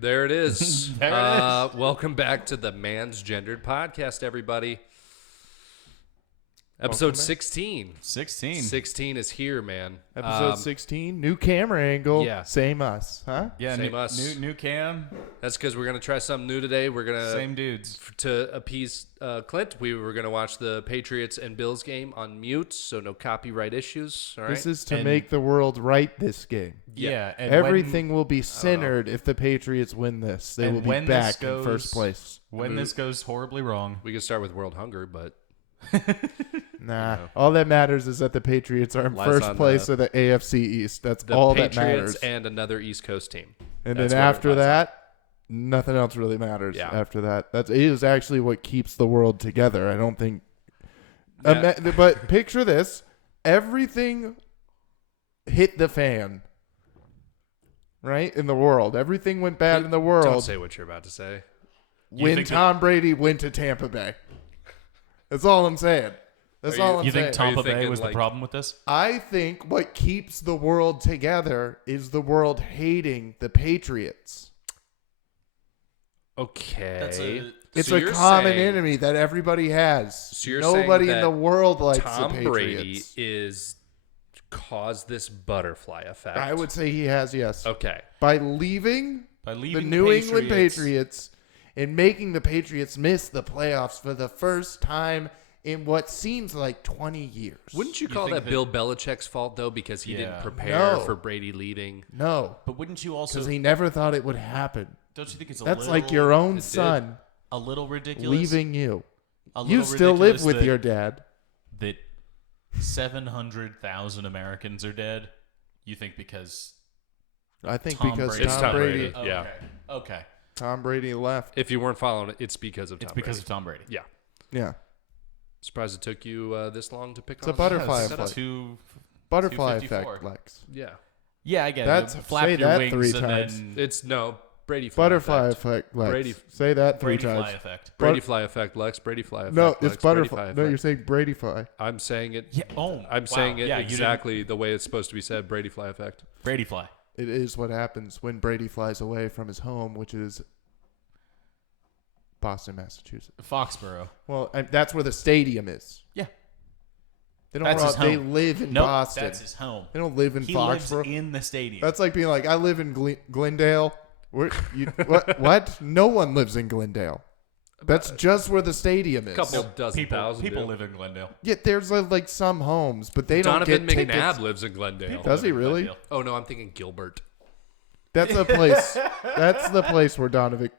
There it is. There it is. Welcome back to the Mansgendered podcast, everybody. Episode 16. 16. 16 is here, man. Episode 16, new camera angle. Yeah. Same us, huh? Yeah, Same us. New cam. That's because we're going to try something new today. We're going to... Same dudes. To appease Clint, we were going to watch the Patriots and Bills game on mute, so no copyright issues. All right? This is to make the world right this game. Yeah. And Everything will be centered if the Patriots win this. They will be back in first place. When this goes horribly wrong. We could start with world hunger, but... Nah. All that matters is that the Patriots are in first place of the AFC East. That's all that matters. And another East Coast team. And That's then what after it lies on. that, nothing else really matters. Yeah. After that, it is actually what keeps the world together. I don't think. But picture this: everything hit the fan. Right in the world, everything went bad in the world. Don't say what you're about to say. When Tom Brady went to Tampa Bay. That's all I'm saying. That's all I'm saying. You think Tampa Bay thinking, was the problem with this? I think what keeps the world together is the world hating the Patriots. Okay. It's So a you're common saying- enemy that everybody has. So you're Nobody saying in the that world likes Tom the Brady Patriots. is caused this butterfly effect. I would say he has, yes. Okay. By leaving the New England Patriots and making the Patriots miss the playoffs for the first time in what seems like 20 years. Wouldn't you call think that that- Bill Belichick's fault, though, because he didn't Yeah. prepare No. for Brady leaving? No, But wouldn't you also... because he never thought it would happen. Don't you think it's That's like your own son a little ridiculous? leaving you. A You little still live ridiculous with that- your dad. That 700,000 Americans are dead? You think because... I think Tom because Brady. It's Tom Tom Brady, Brady. Yeah. Okay. Tom Brady left. If you weren't following it, it's because of Tom It's because Brady. of Tom Brady. Yeah. Yeah. Surprised it took you this long to pick It's a on butterfly that. effect. Two... Butterfly 254. effect, Lex. Yeah. Yeah, I get That's- it. Flap say your that wings 3 and times. then... It's Brady Butterfly effect. effect, Lex. Brady- Say that 3 Brady-fly times. effect. Brady-fly effect, Lex. Brady-fly effect. No, Lex. it's butterfly. Brady-fly No, effect. you're saying Brady-fly. I'm saying it. Yeah. Oh, I'm saying it Yeah, you exactly the way it's supposed to be said. Brady-fly effect. didn't- Brady-fly. It is what happens when Brady flies away from his home, which is Boston, Massachusetts. Foxborough. Well, that's where the stadium is. Yeah. They don't. That's his They home. live in Nope, Boston. that's his home. They don't live in He lives Foxborough. in the stadium. That's like being like, I live in Glendale. What? What? No one lives in Glendale. That's just where the stadium is. A couple dozen thousand. people do. live in Glendale. Yeah, there's like some homes, but they Donovan don't get McNabb tickets. lives in Glendale. Does he really? Glendale. Oh no, I'm thinking Gilbert. That's a place. That's the place where Donovan,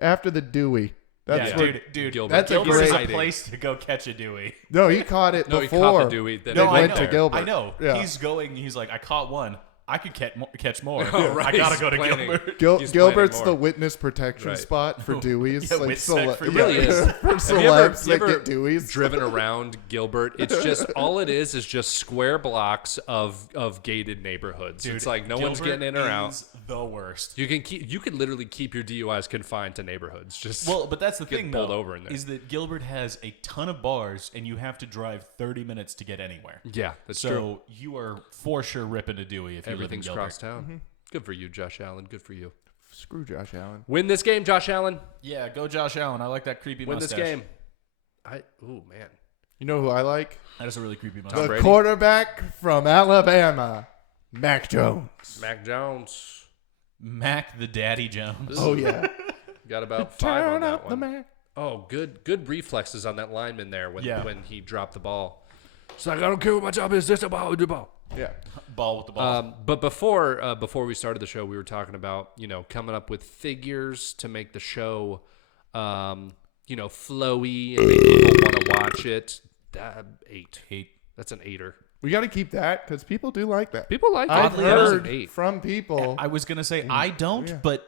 after the Dewey. That's Yeah, where. dude. Gilbert. That's a Gilbert is a great- place to go catch a Dewey. No, he caught it No, he before. caught the Dewey. Then No, he I went know. to Gilbert. I know. Yeah. He's like, I caught one. I could catch more. Oh, right. I gotta He's go to planning. Gilbert. He's Gilbert's planning the more. witness protection Right. spot for Deweys. Yeah, like witness for It really is. for Have you celebs ever that get Deweys. driven around Gilbert? It's just all it is just square blocks of gated neighborhoods. Dude, it's like no one's Gilbert getting in or out. is the worst. You could literally keep your DUIs confined to neighborhoods. Just Well, but that's the get thing, pulled though, over in there. is that Gilbert has a ton of bars, and you have to drive 30 minutes to get anywhere. yeah, that's So true. you are for sure ripping a Dewey if you Everything's live in Gilbert. cross town. Good for you, Josh Allen. Good for you. Screw Josh Allen. Win this game, Josh Allen. Yeah, go Josh Allen. I like that creepy Win mustache. this game. Oh man. You know who I like? That is a really creepy Tom mustache. The Brady. quarterback from Alabama, Mac Jones. Mac Jones. Mac the Daddy Jones. Oh yeah. Got about 5 on Turn that up the one. Mac. Oh, good reflexes on that lineman there when he dropped the ball. It's like, I don't care what my job is, just about the ball. Yeah. Ball with the ball. But before we started the show, we were talking about, coming up with figures to make the show, flowy and make people want to watch it. 8. That's an 8er. We got to keep that because people do like that. People like it. I've That was an heard 8. from people. I was going to say I don't, Yeah. but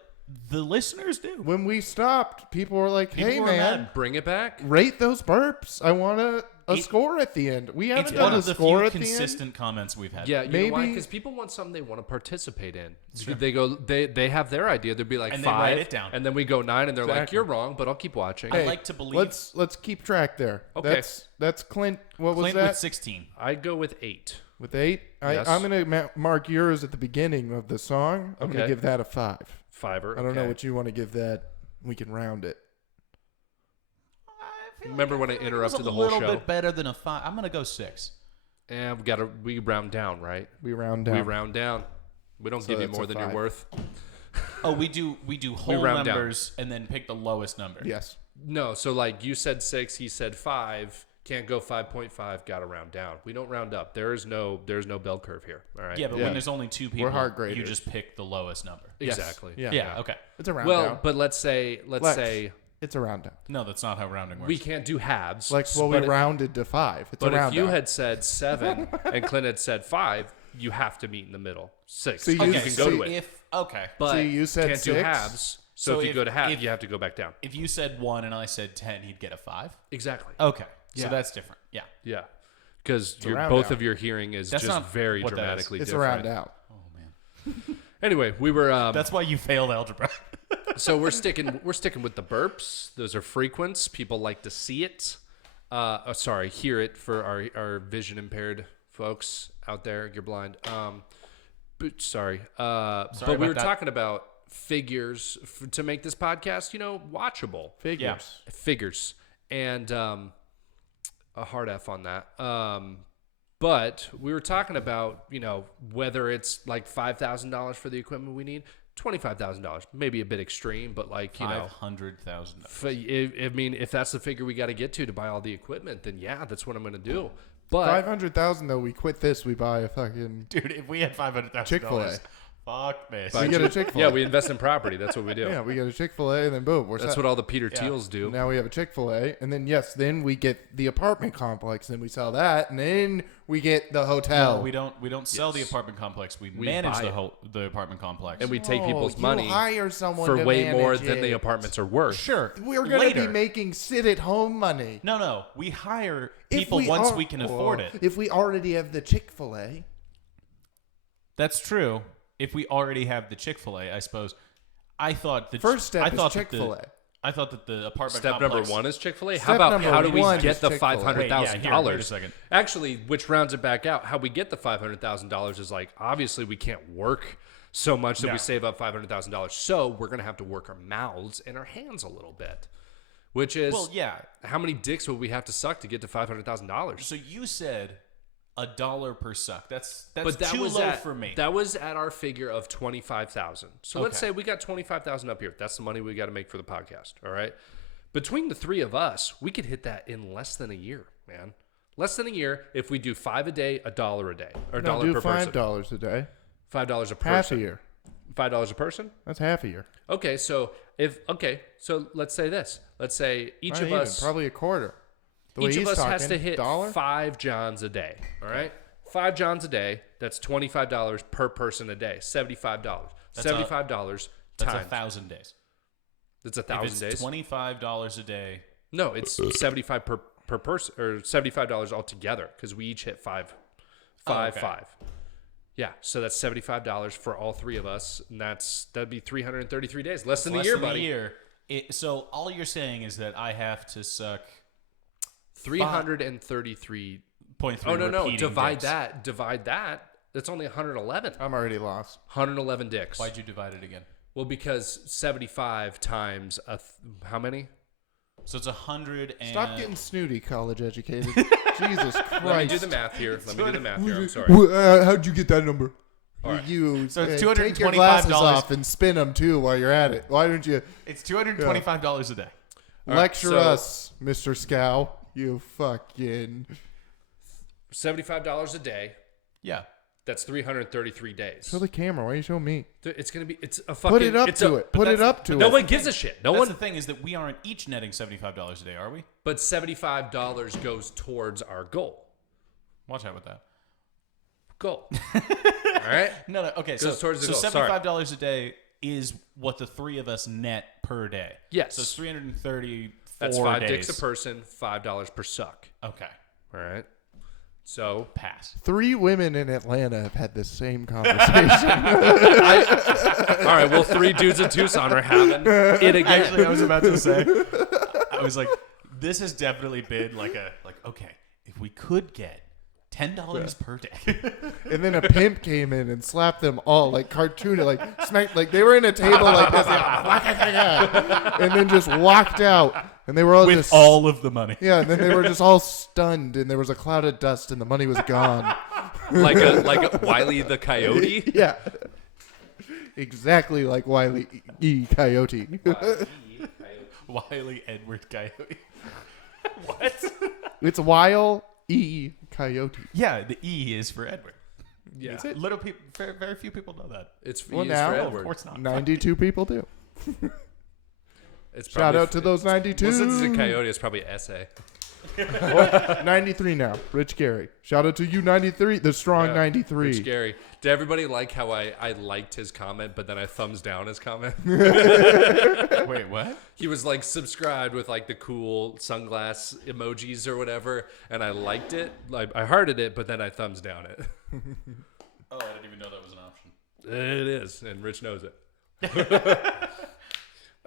The listeners do. When we stopped, people were like, "Hey, were man, mad. Bring it back. rate those burps. I want a score at the end." We It's haven't one done a of the score few at the end. consistent comments we've had. Yeah, you know why? Maybe- Because people want something they want to participate in. They go, they have their idea. They'd be like And they 5, write it down. and then we go 9, and they're like, Exactly. "You're wrong," but I'll keep watching. I like to believe. Let's keep track there. Okay. That's Clint. What was Clint that? with 16. I'd go with 8. With 8. Yes. I'm gonna mark yours at the beginning of the song. I'm gonna Okay. give that a 5. 5er. I don't know what you want to give that. We can round it. Remember when I interrupted the a whole little show? bit better than a 5. I'm gonna go 6. And we round down, right? We round down. We round down. We don't So give you that's more a than you're 5. worth. Oh, we do whole round down. numbers and then pick the lowest number. Yes. No, so like you said 6, he said 5. Can't go 5.5. Got to round down. We don't round up. There's no bell curve here. All right. Yeah, but Yeah. when there's only 2 people, hard graders. you just pick the lowest number. Yes. Exactly. Yeah. Yeah. Okay. It's a round Well, down. but let's say It's a round down. No, that's not how rounding works. we can't do halves. Lex, well, we but rounded to 5. It's But a round if you down. had said 7 and Clint had said 5, you have to meet in the middle. 6. So you you okay, can so go to it. okay. But So you said can't do 6? halves. So if you if- go to half, if- you have to go back down. If you said 1 and I said 10, he'd get a 5. Exactly. Okay. Yeah. So that's different. Yeah. Yeah. Because a round both down. of your hearing is That's just not very what that is. dramatically it's different. a round down. Oh man. Anyway, we were That's why you failed algebra. so we're sticking with the burps. Those are frequents. People like to see it. Hear it for our vision impaired folks out there. You're blind. But we about were that. talking about figures to make this podcast, watchable. Figures. Figures. And a hard F on that. But we were talking about, whether it's like $5,000 for the equipment we need, $25,000, maybe a bit extreme, but like, $500,000. I mean, if that's the figure we got to get to buy all the equipment, then yeah, that's what I'm going to do. But 500,000 though. We quit this. We buy a fucking. Dude, if we had $500,000, Chick-fil-A. fuck this. We get a Chick-fil-A. yeah, we invest in property. That's what we do. Yeah, we get a Chick-fil-A, and then boom, we're That's set. what all the Peter Thiels do. Now we have a Chick-fil-A, and then then we get the apartment complex, and we sell that, and then we get the hotel. No, we don't sell the apartment complex. We manage buy the apartment complex. And we take No, people's you money hire someone for to way more manage than the it. apartments are worth. Sure. We're going to later. be making sit-at-home money. No. We hire If people we once are- we can afford it. If we already have the Chick-fil-A. That's true. If we already have the Chick-fil-A, I suppose. I thought the First step I is thought that Chick-fil-A. I thought that the apartment Step complex, number 1 is Chick-fil-A. Step How about number how do we 1 get is the Chick-fil-A. $500,000? Wait a second. Actually, which rounds it back out. How we get the $500,000 is like, obviously we can't work so much that No. we save up $500,000. So we're going to have to work our mouths and our hands a little bit, which is Well, yeah. how many dicks would we have to suck to get to $500,000? So you said $1 per suck. That's But that too was low at, for me. That was at our figure of 25,000. So let's Okay. say we got 25,000 up here. That's the money we got to make for the podcast. All right. Between the three of us, we could hit that in less than a year, man. Less than a year if we do 5 a day, $1 a day, or No, $1 do per person. $5 a day. $5 a person. Half a year. $5 a person. That's half a year. Okay, so let's say this. Let's say each Not of even, us, probably a quarter. The way each of he's us has talking, to hit $1? 5 Johns a day. All right, 5 Johns a day. That's $25 per person a day. $75. That's $75 That's times. 1,000 days. It's 1,000 If it's days. $25 a day. No, it's 75 per person, or $75 altogether, because we each hit 5. Okay. Yeah, so that's $75 for all three of us, and that'd be 333 days, less than a Less year, than buddy. A year. So all you're saying is that I have to suck 333. 0.3 Oh no, repeating divide dicks. that. That's only 111. I'm already lost. 111 dicks. Why'd you divide it again? Well, because 75 times how many? So it's 100 and Stop getting snooty, college educated. Jesus Christ. Let me do the math here. I'm sorry. How'd you get that number? right. You So it's take your $225 glasses off and spin them too while you're at it. Why don't you it's $225 a day. All right, lecture so- us, Mr. Scow? You fucking. $75 a day. Yeah. That's 333 days. Show the camera. Why are you showing me? It's a fucking. Put it up to it. Put it up to No it. one gives a shit. No That's one. the thing is that we aren't each netting $75 a day, are we? But $75 goes towards our goal. Watch out with that. Goal. All right. No. Okay. Goes towards the so goal. Sorry. $75 a day is what the three of us net per day. Yes. So it's 334 That's 5 days. dicks a person, $5 per suck. Okay. All right. So Pass. 3 women in Atlanta have had the same conversation. all right, well, 3 dudes in Tucson are having it again. Actually, I was about to say, I was like, this has definitely been okay, if we could get $10 per day. And then a pimp came in and slapped them all like cartoon, like smacked, like they were in a table like this, and then just walked out, and they were all With just all of the money. yeah, and then they were just all stunned, and there was a cloud of dust, and the money was gone. like a Wile the Coyote. Yeah, exactly like Wile E. Coyote. Wiley Edward Coyote. What? It's Wile E. Coyote. Yeah, the E is for Edward. Yeah, Is it? Little people, very few people know that. it's Well, used now, for of Edward. Of course not. 92 people do. It's Shout probably out to those 92. Well, since it's a coyote, it's probably SA. 93 now. Rich Gary. Shout out to you, 93. The strong 93. It's scary. Did everybody like how I liked his comment, but then I thumbs down his comment? Wait, what? He was like subscribed with like the cool sunglass emojis or whatever, and I liked it. Like I hearted it, but then I thumbs down it. Oh, I didn't even know that was an option. It is, and Rich knows it.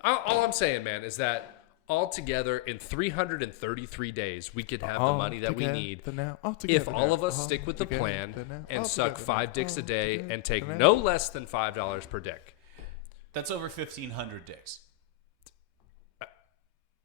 All I'm saying, man, is that altogether in 333 days, we could have the money that we need if all of us stick with the plan and suck 5 dicks a day and take no less than $5 per dick. That's over 1,500 dicks.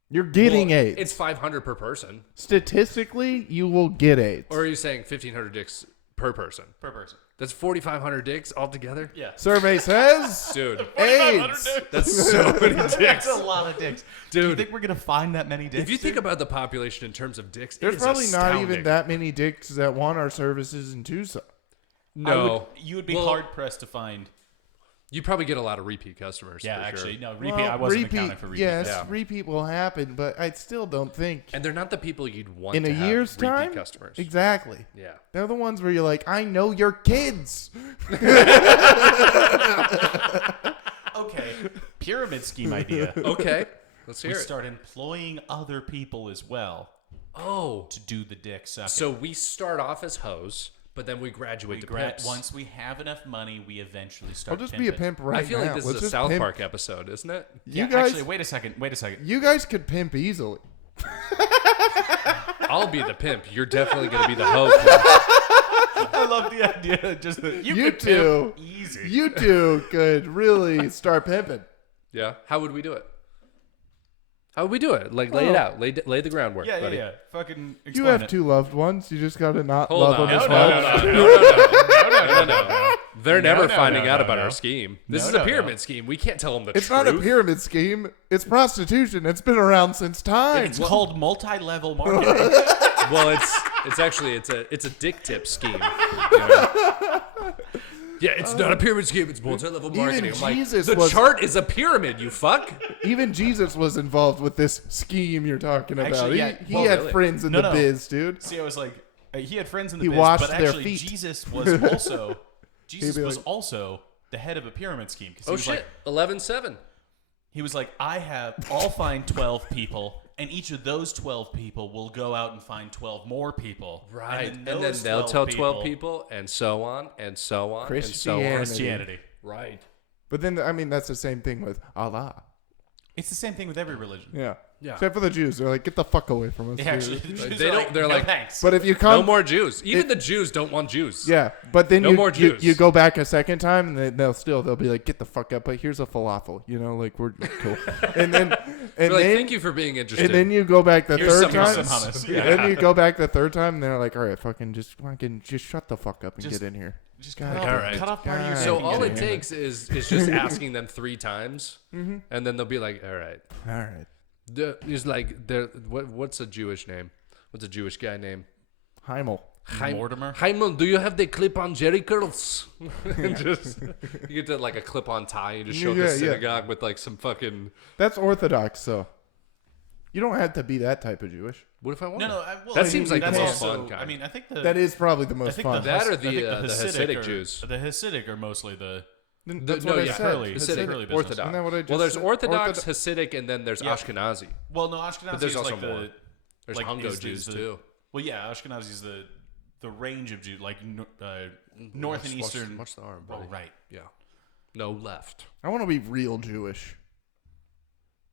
You're getting Well, AIDS. It's 500 per person. Statistically, you will get AIDS. Or are you saying 1,500 dicks per person? Per person. That's 4,500 dicks altogether? Yeah. Survey says Dude, AIDS. that's so many That's dicks. a lot of dicks. Do you Dude, think we're going to find that many dicks? if you think about the population in terms of dicks, There's it is probably not astounding. even that many dicks that want our services in Tucson. No. you would be Well, hard pressed to find. You probably get a lot of repeat customers. Yeah, for actually, sure. no, repeat. Well, I wasn't accounting for repeat. Yes, Yeah. repeat will happen, but I still don't think And they're not the people you'd want in to a have year's repeat time. customers. Exactly. Yeah. They're the ones where you're like, I know your kids. Okay, pyramid scheme idea. Okay. Let's We hear it. start employing other people as well Oh. to do the dick sucking. So we start off as hoes, but then we graduate to pimps. Once we have enough money, we eventually I'll start. just be a pimping. pimp right now. I feel like this Let's is a just South pimp. Park episode, isn't it? Yeah, You guys, actually, wait a second. you guys could pimp easily. I'll be the pimp. You're definitely going to be the hoe. Kid. I love the idea. Just that You could two, pimp easy. you two could really start pimping. Yeah. How would we do it? How would we do it? Like, lay it out. Lay the groundwork, yeah, buddy. yeah. Fucking explain You have it. 2 loved ones. You just gotta not Hold love on. them as No. They're never no, finding no, out no, about no. our scheme. This No, is a no, pyramid no. scheme. We can't tell them the It's truth. not a pyramid scheme. It's prostitution. It's been around since time. It's called multi-level marketing. Well, it's actually it's a dick tip scheme. You know? Yeah, it's not a pyramid scheme. It's multi-level marketing. I'm like, Jesus the was- chart is a pyramid. You fuck. Even Jesus was involved with this scheme you're talking about. Actually, yeah. He Well, had really? friends in No, the no. biz, dude. See, I was like, he had friends in the He biz, washed but their actually, feet. Jesus was also He'd be like- also the head of a pyramid scheme. 'Cause he Oh was shit! Like, 11-7. he was like, I'll find 12 people, and each of those 12 people will go out and find 12 more people. Right, And and then those they'll tell 12 people, and so on, and so on, and so on. Christianity. Right. But then, I mean, that's the same thing with Allah. It's the same thing with every religion. Yeah. Yeah. Except for the Jews. They're like, get the fuck away from us. Yeah, actually, dude." the Jews They are don't- they're no like- thanks. But if you No come... more Jews. Even the Jews don't want Jews. Yeah, but then No you, more you Jews. you go back a second time, and they'll be like, get the fuck up. But here's a falafel. You know, like, we're cool. and then... They're And like, then, thank you for being interested. and then you go back the Here's third some time. hummus. Yeah. And then you go back the third time, and they're like, all right, just shut the fuck up and Just- get in here. just God, cut, all off, right. cut off part of your God. so dick and all get it in here. takes is just asking them 3 times, and then they'll be like, all right. All right. He's like, what's a Jewish name? What's a Jewish guy name? Heimel. Mortimer? Heimel, do you have the clip-on Jerry curls? Just you get to like a clip-on tie and just show up Yeah, the yeah. synagogue with like some fucking. That's Orthodox, so you don't have to be that type of Jewish. What if I want? No, it? well, That seems like the that's most also, fun kind. I mean, I think That is probably the I most think fun. That or I think the Hasidic are, Jews. The Hasidic are mostly the That's what I said. curly. Hasidic, Hasidic business. Orthodox. Isn't that what I just well, there's said? Orthodox, Hasidic, and then there's Yeah. Ashkenazi. Well, no, Ashkenazi But there's is also like more. the There's like, Hungo is Jews the, too. Well, yeah, Ashkenazi is the range of Jews, like North and Eastern. Watch the arm, buddy. Oh, right. Yeah. No left. I want to be real Jewish.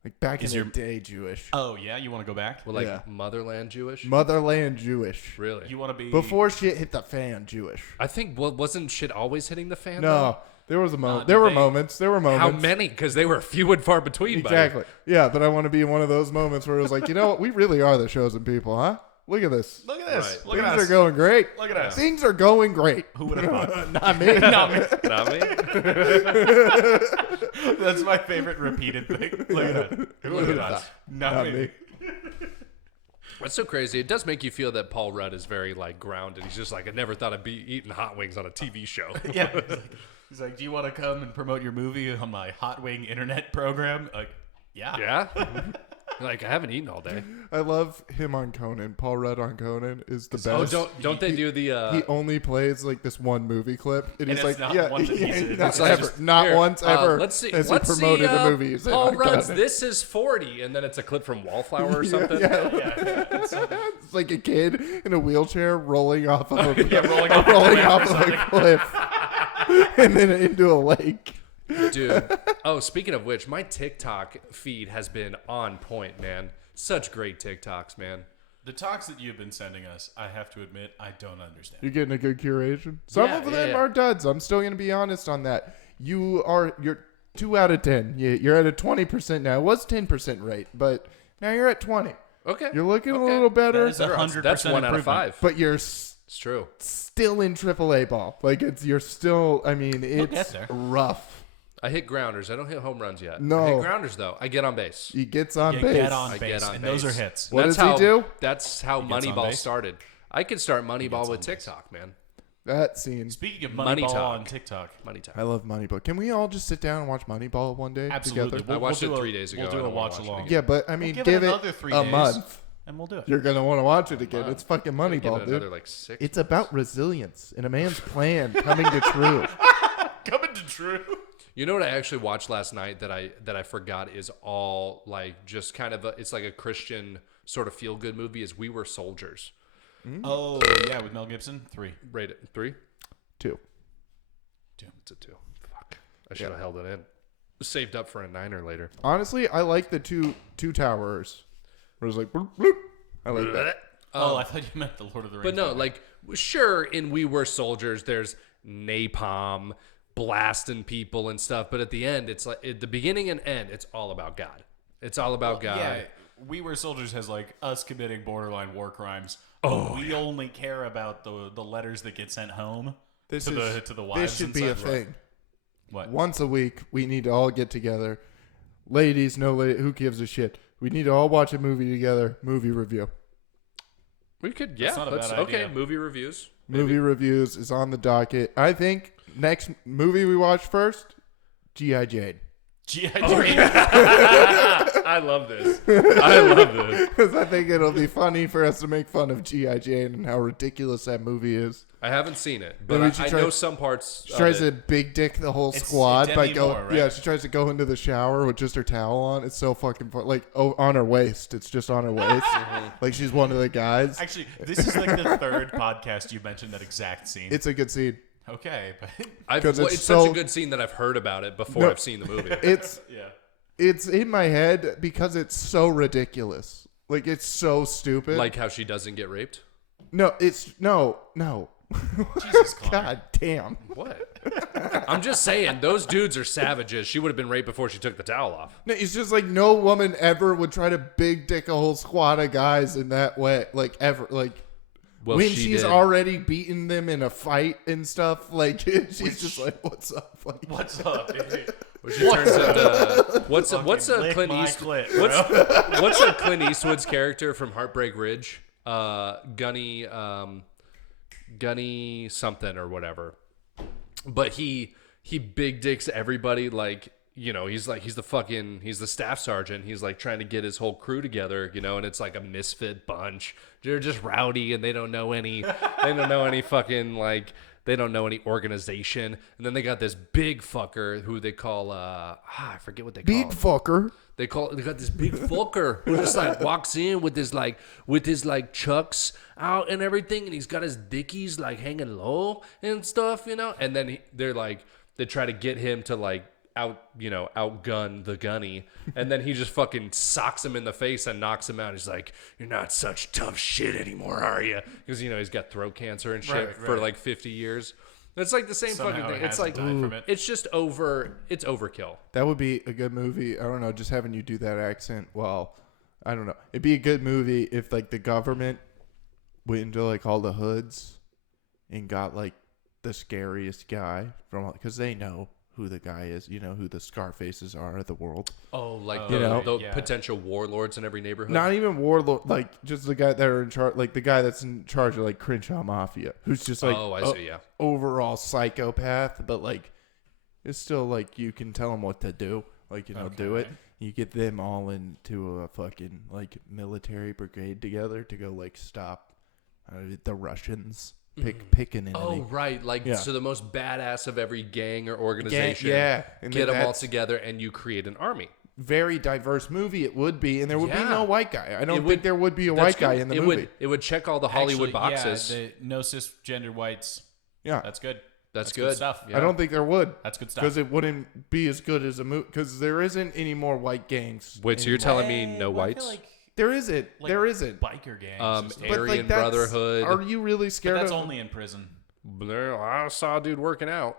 Like back Is in your- the day Jewish. Oh yeah, you want to go back? Well, like Yeah. motherland Jewish. Motherland Jewish. Really? You want to be Before shit hit the fan Jewish. I think. Well, wasn't shit always hitting the fan? No, there was a moment. did There were they- moments. There were Though? moments. How many? Because they were few and far between. buddy. Exactly. Yeah, but I want to be in one of those moments where it was like, you know what? We really are the chosen people, huh? Look at this. Look at this. Right. Look Things at us. are going great. Look at us. Things are going great. Who would have thought? Not me. Not me. Not me. That's my favorite repeated thing. Look at that. Who would have thought? Not me. That's so crazy. It does make you feel that Paul Rudd is very like grounded. He's just like, I never thought I'd be eating hot wings on a TV show. Yeah. He's like, do you want to come and promote your movie on my Hot Wing internet program? Like, yeah. Yeah. Like I haven't eaten all day. I love him on Conan. Paul Rudd on Conan is the best. Oh, don't they do the? He only plays like this one movie clip, and he's it's like, not "Yeah, one that he's in. not It's like ever, just, not here, once ever." Let's see. Has he Let's promoted see, the movie? He's in Paul on Rudd's Conan. "This Is 40," and then it's a clip from Wallflower or something. Yeah. Yeah. It's like a kid in a wheelchair rolling off of a rolling off of a cliff, and then into a lake. Dude. Oh, speaking of which, my TikTok feed has been on point, man. Such great TikToks, man. The talks that you've been sending us, I have to admit, I don't understand. You're getting a good curation. Some Yeah, of them yeah. are duds. I'm still going to be honest on that. You're 2 out of 10. You're at a 20% now. It was 10% rate, but now you're at 20. Okay. You're looking a Okay. little better, That is 100% That's 1 out of improvement. 5. but you're It's true. still in AAA ball. Like you're still. I mean, get it's there. rough. I hit grounders. I don't hit home runs yet. No. I hit grounders though. I get on base. He gets on You base. get on I base, get on and those are base. hits. What That's does he how, do? That's how He gets on Moneyball base? started. I could start Moneyball on with base. TikTok, man. That scene. Speaking of Money Moneyball talk. on TikTok, Money time. I love Moneyball. Can we all just sit down and watch Moneyball one day absolutely. together? I watched do it a- 3 days ago. We'll I do a don't wanna watch watch it along. again. Yeah, but I mean, give give it it another 3 a days. month. and we'll do it. You're gonna want to watch it again. Wow. It's fucking Give it Moneyball, another dude. like 6. It's about resilience and a man's plan coming to true. Coming to true. You know what I actually watched last night that I forgot is all like just kind of it's like a Christian sort of feel good movie is We Were Soldiers. Oh yeah, with Mel Gibson. 3. Rate it 3. 2. It's a 2. Fuck. I should have held it in. Saved up for a 9er later. Honestly, I like the two towers. Where it's like, bloop, bloop. I like that. Oh, I thought you meant the Lord of the Rings. But no, movie. like sure in We Were Soldiers there's napalm blasting people and stuff, but at the end it's like at the beginning and end it's all about God. It's all about God. Yeah, We Were Soldiers has like us committing borderline war crimes. Oh, we only care about the letters that get sent home to the wives. This should and be a such. thing. What? Once a week, we need to all get together. Ladies, no lady, who gives a shit? We need to all watch a movie together. Movie review. We could That's not a bad okay, idea. movie reviews. Movie reviews is on the docket. I think next movie we watch first, G.I. Jane. G.I. Oh, Jane. I love this. I love this. Because I think it'll be funny for us to make fun of G.I. Jane and how ridiculous that movie is. I haven't seen it, Maybe but she I tries- know some parts. She of tries it. to big dick the whole It's squad by Demi going. Moore, right? Yeah, she tries to go into the shower with just her towel on. It's so fucking fun. Like on her waist. It's just on her waist. Like she's one of the guys. Actually, this is like the third podcast you mentioned that exact scene. It's a good scene. Okay, but It's 'cause it's such so- a good scene that I've heard about it before No. I've seen the movie. It's yeah. it's in my head because it's so ridiculous. Like it's so stupid. Like how she doesn't get raped. no, it's no. Jesus, Connor. God damn. What? I'm just saying, those dudes are savages. She would have been raped before she took the towel off. No, it's just like no woman ever would try to big dick a whole squad of guys in that way. Like ever. Like Well, when she she's did. already beaten them in a fight and stuff. Like she's just like, what's up? Like, What's up, dude? When she turns into what's a Fucking Clint lick my Eastwood? clit, bro. What's a Clint Eastwood's character from Heartbreak Ridge? Gunny something or whatever. But he big dicks everybody, like, you know, he's the staff sergeant. He's like trying to get his whole crew together, you know, and it's like a misfit bunch. They're just rowdy and they don't know any fucking like they don't know any organization. And then they got this big fucker who they call I forget what they call him. fucker. They got this big fucker who just like walks in with his chucks out and everything, and he's got his dickies like hanging low and stuff, And then they try to get him to like outgun the gunny, and then he just fucking socks him in the face and knocks him out. He's like, "You're not such tough shit anymore, are you?" Because he's got throat cancer and shit for like 50 years. It's like the same Somehow fucking thing. it It's hasn't like died from it. it's just over. It's overkill. That would be a good movie. I don't know, just having you do that accent. Well, I don't know. It'd be a good movie if like the government went into like all the hoods and got like the scariest guy from, because they know who the guy is, who the Scarfaces are of the world. Oh, like the potential warlords in every neighborhood. Not even warlord, like just the guy that are in charge, like the guy that's in charge of like Crenshaw Mafia, who's just like overall psychopath, but like it's still like you can tell him what to do, like do it. You get them all into a fucking like military brigade together to go like stop the Russians. Pick an enemy. Oh, right. So the most badass of every gang or organization. And get them all together and you create an army. Very diverse movie it would be, and there would be no white guy. I don't think there would be a white guy in the movie. It would check all the Hollywood boxes. Yeah, no cisgender whites. Yeah. That's good. That's good stuff. Yeah. I don't think there would. That's good stuff. Because it wouldn't be as good as a movie. Because there isn't any more white gangs. Wait, so you're telling me no whites? There isn't. Like there isn't. Biker gangs. Aryan Brotherhood. Are you really scared But that's of only in prison. I saw a dude working out.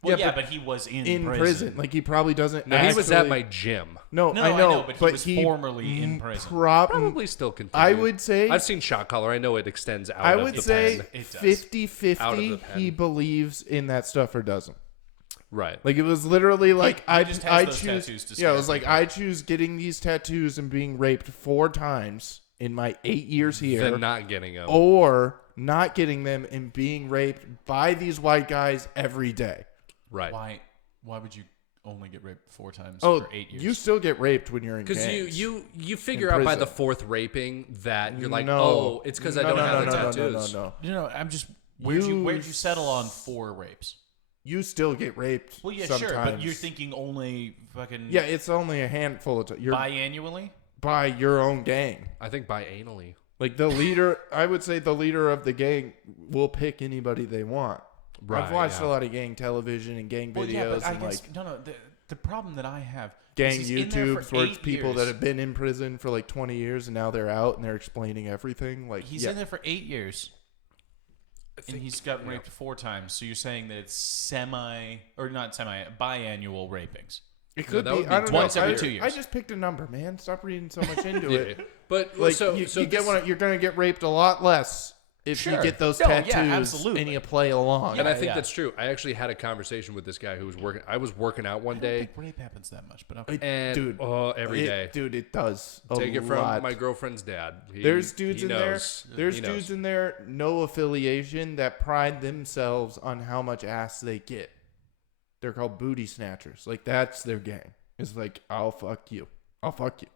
Well, but he was in prison. Like he probably doesn't. No, he was at my gym. No, I know, but he was formerly in prison. Probably still continues. I would say I've seen Shot Caller. I know it extends out. I would say It does. 50-50 he believes in that stuff or doesn't. Right. Like it was literally like I just has those choose. tattoos to Yeah, it was scare like people. I choose getting these tattoos and being raped 4 times in my 8 years here, Than not getting them. or not getting them and being raped by these white guys every day. Right. Why would you only get raped 4 times Oh, for 8 years? you still get raped when you're in Because gangs. you figure out by the 4th raping that you're like, oh, it's because I don't have the tattoos. No, I'm just where'd you settle on 4 rapes? You still get raped. Well, yeah, sometimes. sure, but you're thinking only fucking Yeah, it's only a handful of times. You're biannually. by your own gang. I think biannually. Like the leader, I would say the leader of the gang will pick anybody they want. Right, I've watched a lot of gang television and gang videos yeah, but I and guess, like no. The problem that I have gang is he's in there YouTubes for where it's 8 people years. that have been in prison for like 20 years and now they're out and they're explaining everything. Like He's in there for 8 years. And he's gotten raped 4 times. So you're saying that it's biannual rapings. It could that be. would be I don't once know. every 2 years. I just picked a number, man. Stop reading so much into it. But Like so you so get one. You're gonna get raped a lot less if you Sure. get those No, yeah, tattoos absolutely. and you play along. and I think yeah. that's true. I actually had a conversation with this guy who was working. I was working out one I don't day, think rape happens that much, but okay. and dude, every day. Dude, it does. Take it from lot. my girlfriend's dad. There's dudes he in there. knows. There's He dudes knows. in there, no affiliation, that pride themselves on how much ass they get. They're called booty snatchers. Like that's their gang. It's like I'll fuck you. I'll fuck you.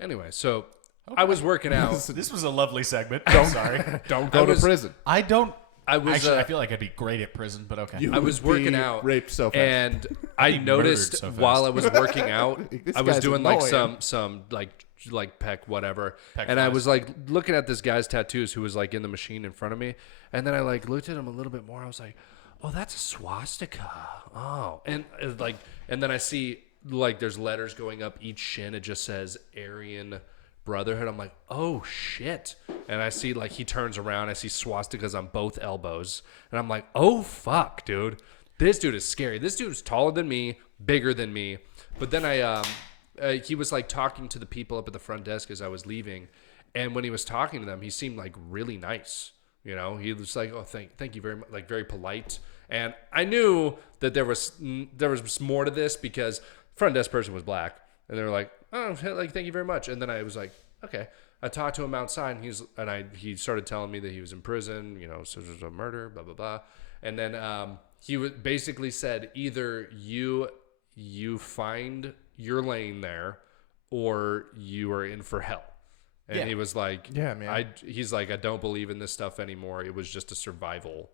Anyway, so I was working out. This was a lovely segment. Sorry. Don't go to prison. I don't. I was. Actually, I feel like I'd be great at prison, but okay. I was would be working out, raped so fast. and I Be noticed murdered so fast. while I was working out, This I was guy's doing like annoying. some like pec whatever, Pec and I flies. was like looking at this guy's tattoos who was like in the machine in front of me, and then I like looked at him a little bit more. I was like, oh, that's a swastika. Oh, and then I see like there's letters going up each shin. It just says Aryan Brotherhood. I'm like, oh shit. And I see like he turns around, I see swastikas on both elbows, and I'm like, oh fuck, dude, this dude is scary. This dude is taller than me, bigger than me. But then he was like talking to the people up at the front desk as I was leaving, and when he was talking to them, he seemed like really nice. You know, he was like, oh, thank you very much, like very polite. And I knew that there was more to this because front desk person was black, and they were like, oh, like thank you very much. And then I was like, okay. I talked to him outside, and he started telling me that he was in prison, you know, so there's a murder, blah blah blah. And then he basically said either you find your lane there, or you are in for hell. And Yeah. he was like, Yeah, man. he's like, I don't believe in this stuff anymore. It was just a survival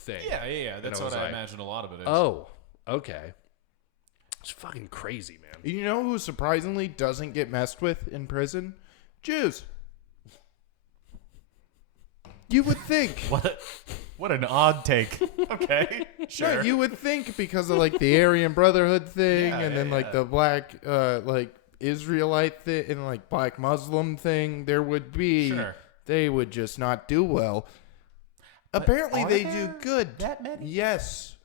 thing. Yeah. That's I what was I like, imagine a lot of it is. Oh, okay. It's fucking crazy, man. You know who surprisingly doesn't get messed with in prison? Jews. You would think. What an odd take. Okay, sure. No, you would think because of like the Aryan Brotherhood thing, Yeah, and then like the black like Israelite thing, and like black Muslim thing, there would be. Sure. They would just not do well. Apparently, are they there do good. that many? Yes.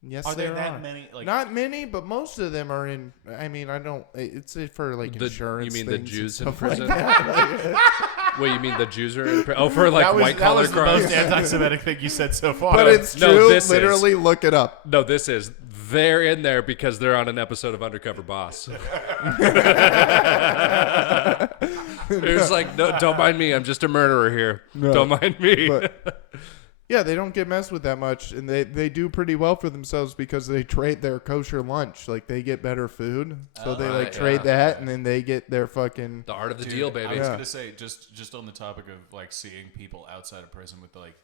Yes, Are there are. that many? Like, Not many, but most of them are in. I mean, I don't. It's for like insurance. You mean the things Jews and in stuff like prison? that. Wait, you mean the Jews are in prison? Oh, for like white collar that was crimes? the most anti-Semitic thing you said so far. But it's No, true. this is. Literally, look it up. No, this is. They're in there because they're on an episode of Undercover Boss. It was like, no, don't mind me. I'm just a murderer here. No, don't mind me. But yeah, they don't get messed with that much, and they do pretty well for themselves because they trade their kosher lunch. Like they get better food, so they like right, trade yeah. that, and then they get their fucking. The art of the Dude, deal, baby. I was Yeah. gonna say just on the topic of like seeing people outside of prison with like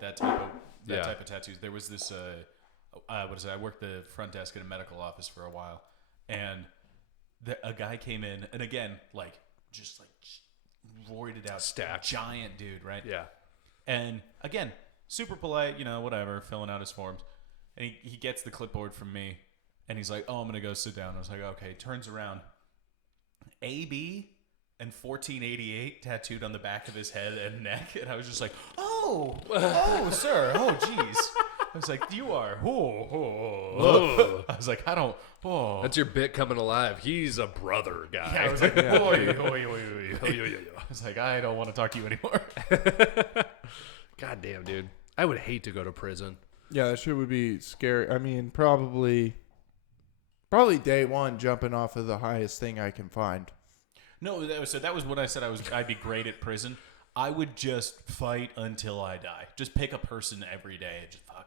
that type of tattoos. There was this what is it? I worked the front desk in a medical office for a while, and a guy came in, and again just roided out, Stacked. giant dude, right? Yeah. And again, super polite, whatever, filling out his forms. And he gets the clipboard from me, and he's like, "Oh, I'm gonna go sit down." I was like, "Okay." Turns around, AB and 1488 tattooed on the back of his head and neck, and I was just like, "Oh, sir, oh, jeez." I was like, "You are." I was like, "I don't." Oh. That's your bit coming alive. He's a brother guy. Yeah, I was like, I was like, I don't want to talk to you anymore. God damn, dude. I would hate to go to prison. Yeah, that shit would be scary. I mean, probably day one jumping off of the highest thing I can find. No, that was what I said. I'd be great at prison. I would just fight until I die. Just pick a person every day and just fucking.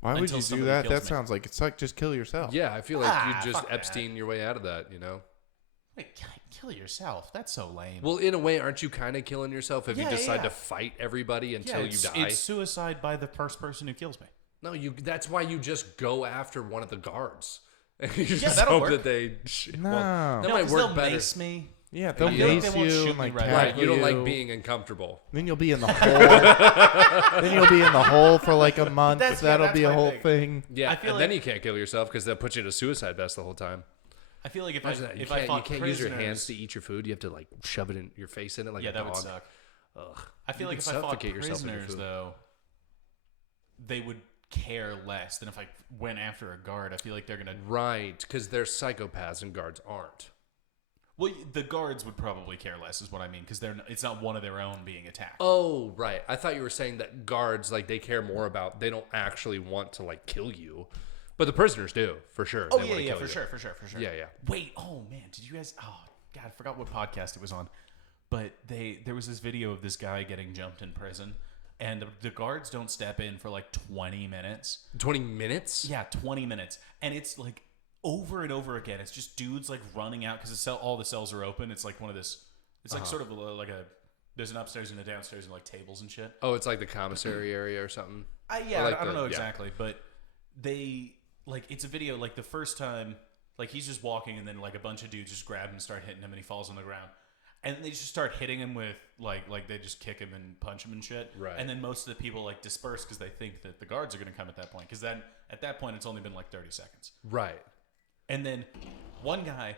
Why would Until you do somebody that? kills That me. sounds like it's like just kill yourself. Yeah, I feel like you'd just fuck that. Epstein your way out of that, Wait, kill yourself? That's so lame. Well, in a way, aren't you kind of killing yourself if you Yeah, decide yeah. to fight everybody until you die? It's suicide by the first person who kills me. No, that's why you just go after one of the guards. You just that'll hope work. that they. No. Well, that No, might 'cause work they'll better. mace me. Yeah, they'll I feel like mace they won't you shoot and me like right tackle away. Right, you don't you. like being uncomfortable. Then you'll be in the hole. Then you'll be in the hole for like a month. That'll be a my whole thing. thing. Yeah, I feel and like- then you can't kill yourself because they'll put you in a suicide vest the whole time. I feel like if Imagine that. I You fought can't use your prisoners- hands to eat your food. You have to like shove it in your face in it like yeah, a that dog. would suck. Ugh. I feel You like if can I fought suffocate yourself with your prisoners, food. though, they would care less than if I went after a guard. I feel like they're gonna. Right, because they're psychopaths and guards aren't. Well, the guards would probably care less, is what I mean, because it's not one of their own being attacked. Oh, right. I thought you were saying that guards, like, they care more about, they don't actually want to, like, kill you. But the prisoners do, for sure. Oh, They yeah, wanna yeah, kill for you. sure, for sure. Yeah, yeah. Wait, oh man, did you guys? Oh God, I forgot what podcast it was on, but there was this video of this guy getting jumped in prison, and the guards don't step in for like 20 minutes. 20 minutes? Yeah, 20 minutes, and it's like over and over again. It's just dudes like running out because all the cells are open. It's like one of this. It's like sort of like a. There's an upstairs and a downstairs and like tables and shit. Oh, it's like the commissary area or something? Yeah, Or like I don't know yeah. exactly, but they like it's a video like the first time like he's just walking and then like a bunch of dudes just grab him and start hitting him and he falls on the ground. And they just start hitting him with like they just kick him and punch him and shit. Right. And then most of the people like disperse because they think that the guards are going to come at that point. Because then at that point it's only been like 30 seconds. Right. And then one guy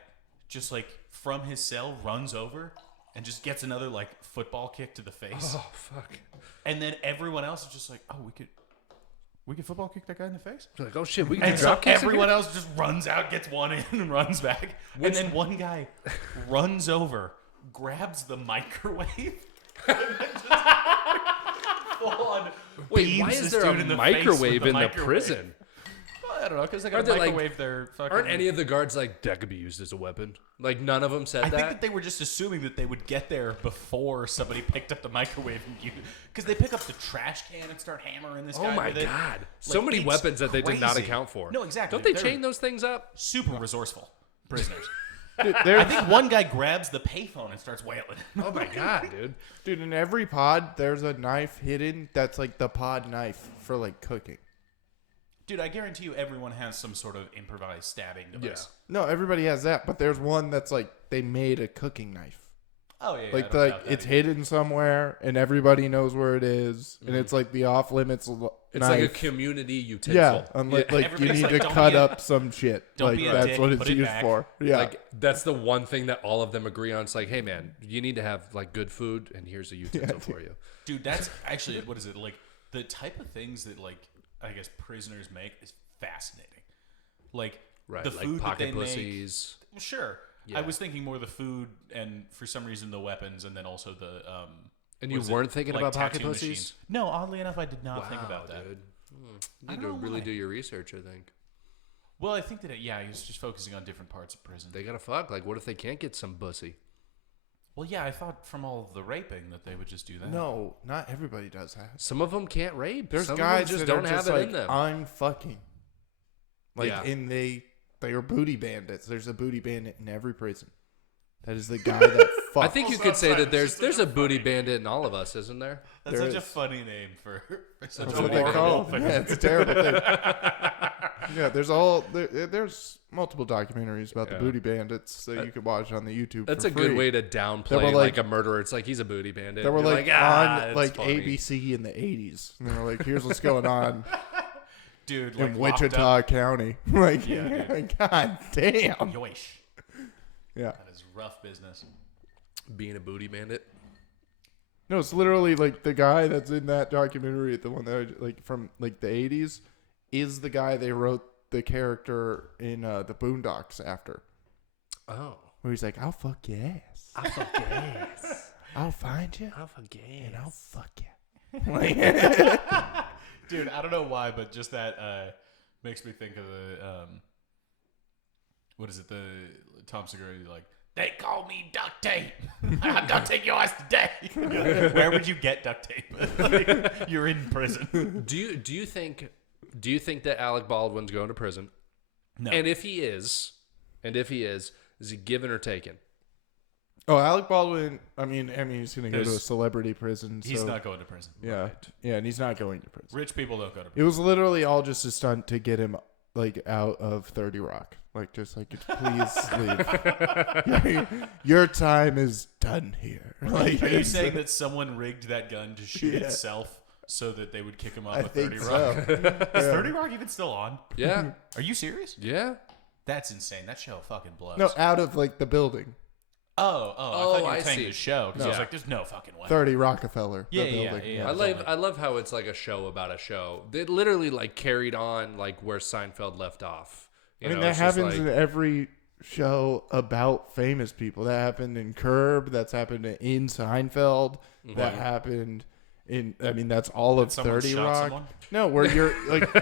just like from his cell runs over and just gets another like football kick to the face. Oh, fuck. And then everyone else is just like, oh, we could football kick that guy in the face? You're like, oh, shit, we can And do so drop kicks in everyone here? else just runs out, gets one in, and runs back. And then one guy runs over, grabs the microwave, and then just full on Wait, why beams is this there dude a in the face with microwave the in the microwave. prison? Well, I don't know, because they Are got they, to like- microwave their fucking... Aren't any of the guards like, that could be used as a weapon? Like, none of them said I that? think that they were just assuming that they would get there before somebody picked up the microwave and used because they pick up the trash can and start hammering this guy Oh my with it. God. So Like, many it's weapons that they did not crazy. account for. No, exactly. Don't they They're chain those things up? super resourceful prisoners. I think one guy grabs the payphone and starts wailing. Oh my god, dude. Dude, in every pod, there's a knife hidden that's like the pod knife for like cooking. Dude, I guarantee you everyone has some sort of improvised stabbing device. No, everybody has that, but there's one that's like they made a cooking knife. Oh, yeah. Like, I don't doubt that it's either. hidden somewhere, and everybody knows where it is, and it's like the off limits. It's knife. like a community utensil. Yeah, like you Everybody's need like, to "Don't cut be a- up some shit. don't Like be a that's dick, what it's put it used back." for. Yeah, Like that's the one thing that all of them agree on. It's like, hey man, you need to have like good food, and here's a utensil for you. Dude, that's actually, what is it? Like, the type of things that, like, I guess prisoners make is fascinating. Like, Right, the like food that pocket they pussies. make. Sure. Yeah. I was thinking more the food and, for some reason, the weapons, and then also the... And what you is it? weren't thinking Like about pocket tattoo pussies? machines. No, oddly enough, I did not think about that. dude. You I need don't to know really why. do your research, I think. Well, I think that, he was just focusing on different parts of prison. They gotta fuck. Like, what if they can't get some pussy? Well, yeah, I thought from all of the raping that they would just do that. no, not everybody does that. Some of them can't rape. There's Some guys of them just that don't are have just it like, in them. I'm fucking. Like, Yeah. and they are booty bandits. There's a booty bandit in every prison. That is the guy that fucks. I think you could say that there's a booty bandit in all of us, isn't there? That's There such a is. funny name for such That's a what they horrible call thing. it. Yeah, it's a terrible thing. Yeah, there's multiple documentaries about the Yeah. booty bandits that you could watch on the YouTube. That's for a good free. way to That downplay were, like like- a murderer. It's like he's a booty bandit. That were You're like "Ah, on it's like funny." ABC in the 80s. And they were like, here's what's going on Dude, like in locked Wichita up. County. Like, Yeah, god damn. Yoish. Yeah. That is rough business. Being a booty bandit. No, it's literally like the guy that's in that documentary, the one that like from like the 80s, is the guy they wrote the character in the Boondocks after. Oh. Where he's like, I'll fuck your ass. I fuck gas. I'll find you I fuck gas. and I'll fuck you. Like, Dude, I don't know why, but just that makes me think of the what is it? The Tom Segura, like, they call me duct tape. I'm duct tape your ass today. Where would you get duct tape? You're in prison. Do you think that Alec Baldwin's going to prison? No. And if he is he given or taken? oh, Alec Baldwin. I mean, he's gonna go to a There's- celebrity prison. He's so, not going to prison. Yeah, yeah, and he's not going to prison. Rich people don't go to It prison. was literally all just a stunt to get him like out of 30 Rock. Like, just like, please leave. Your time is done here. Like, Are you saying that someone rigged that gun to shoot Yeah. itself so that they would kick him off I of 30 think Rock? so. Is 30 Rock even still on? Yeah. Are you serious? Yeah. That's insane. That show fucking blows. No, out of like the building. I thought you were I saying see. the show because I was No. like, "There's no fucking way." 30 Rockefeller. Yeah, the yeah, building. yeah. I love how it's like a show about a show. They literally like carried on like where Seinfeld left off. You I mean, know, that it's just happens like- in every show about famous people. That happened in Curb. That's happened in Seinfeld. That happened in. I mean, that's all of someone 30 shot Rock. someone? No, where you're like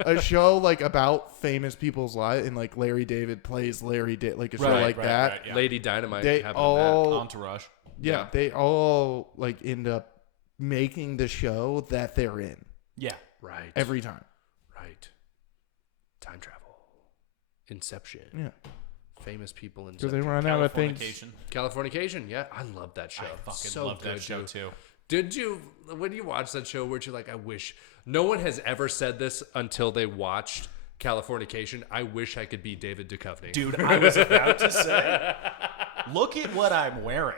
a show like about famous people's lives, and like Larry David plays Larry like a show Right, like that. Right, yeah. Lady Dynamite They happened all Entourage. yeah, they all like end up making the show that they're in Yeah. that. Right. every time. Right. Time travel. Inception. Yeah, Famous people in because they run out of things. Californication. Californication. Yeah, I love that show. I fucking so love that good, show dude. too. Did you, when you watch that show, were you like, I wish, no one has ever said this until they watched Californication, I wish I could be David Duchovny. Dude, I was about to say, look at what I'm wearing.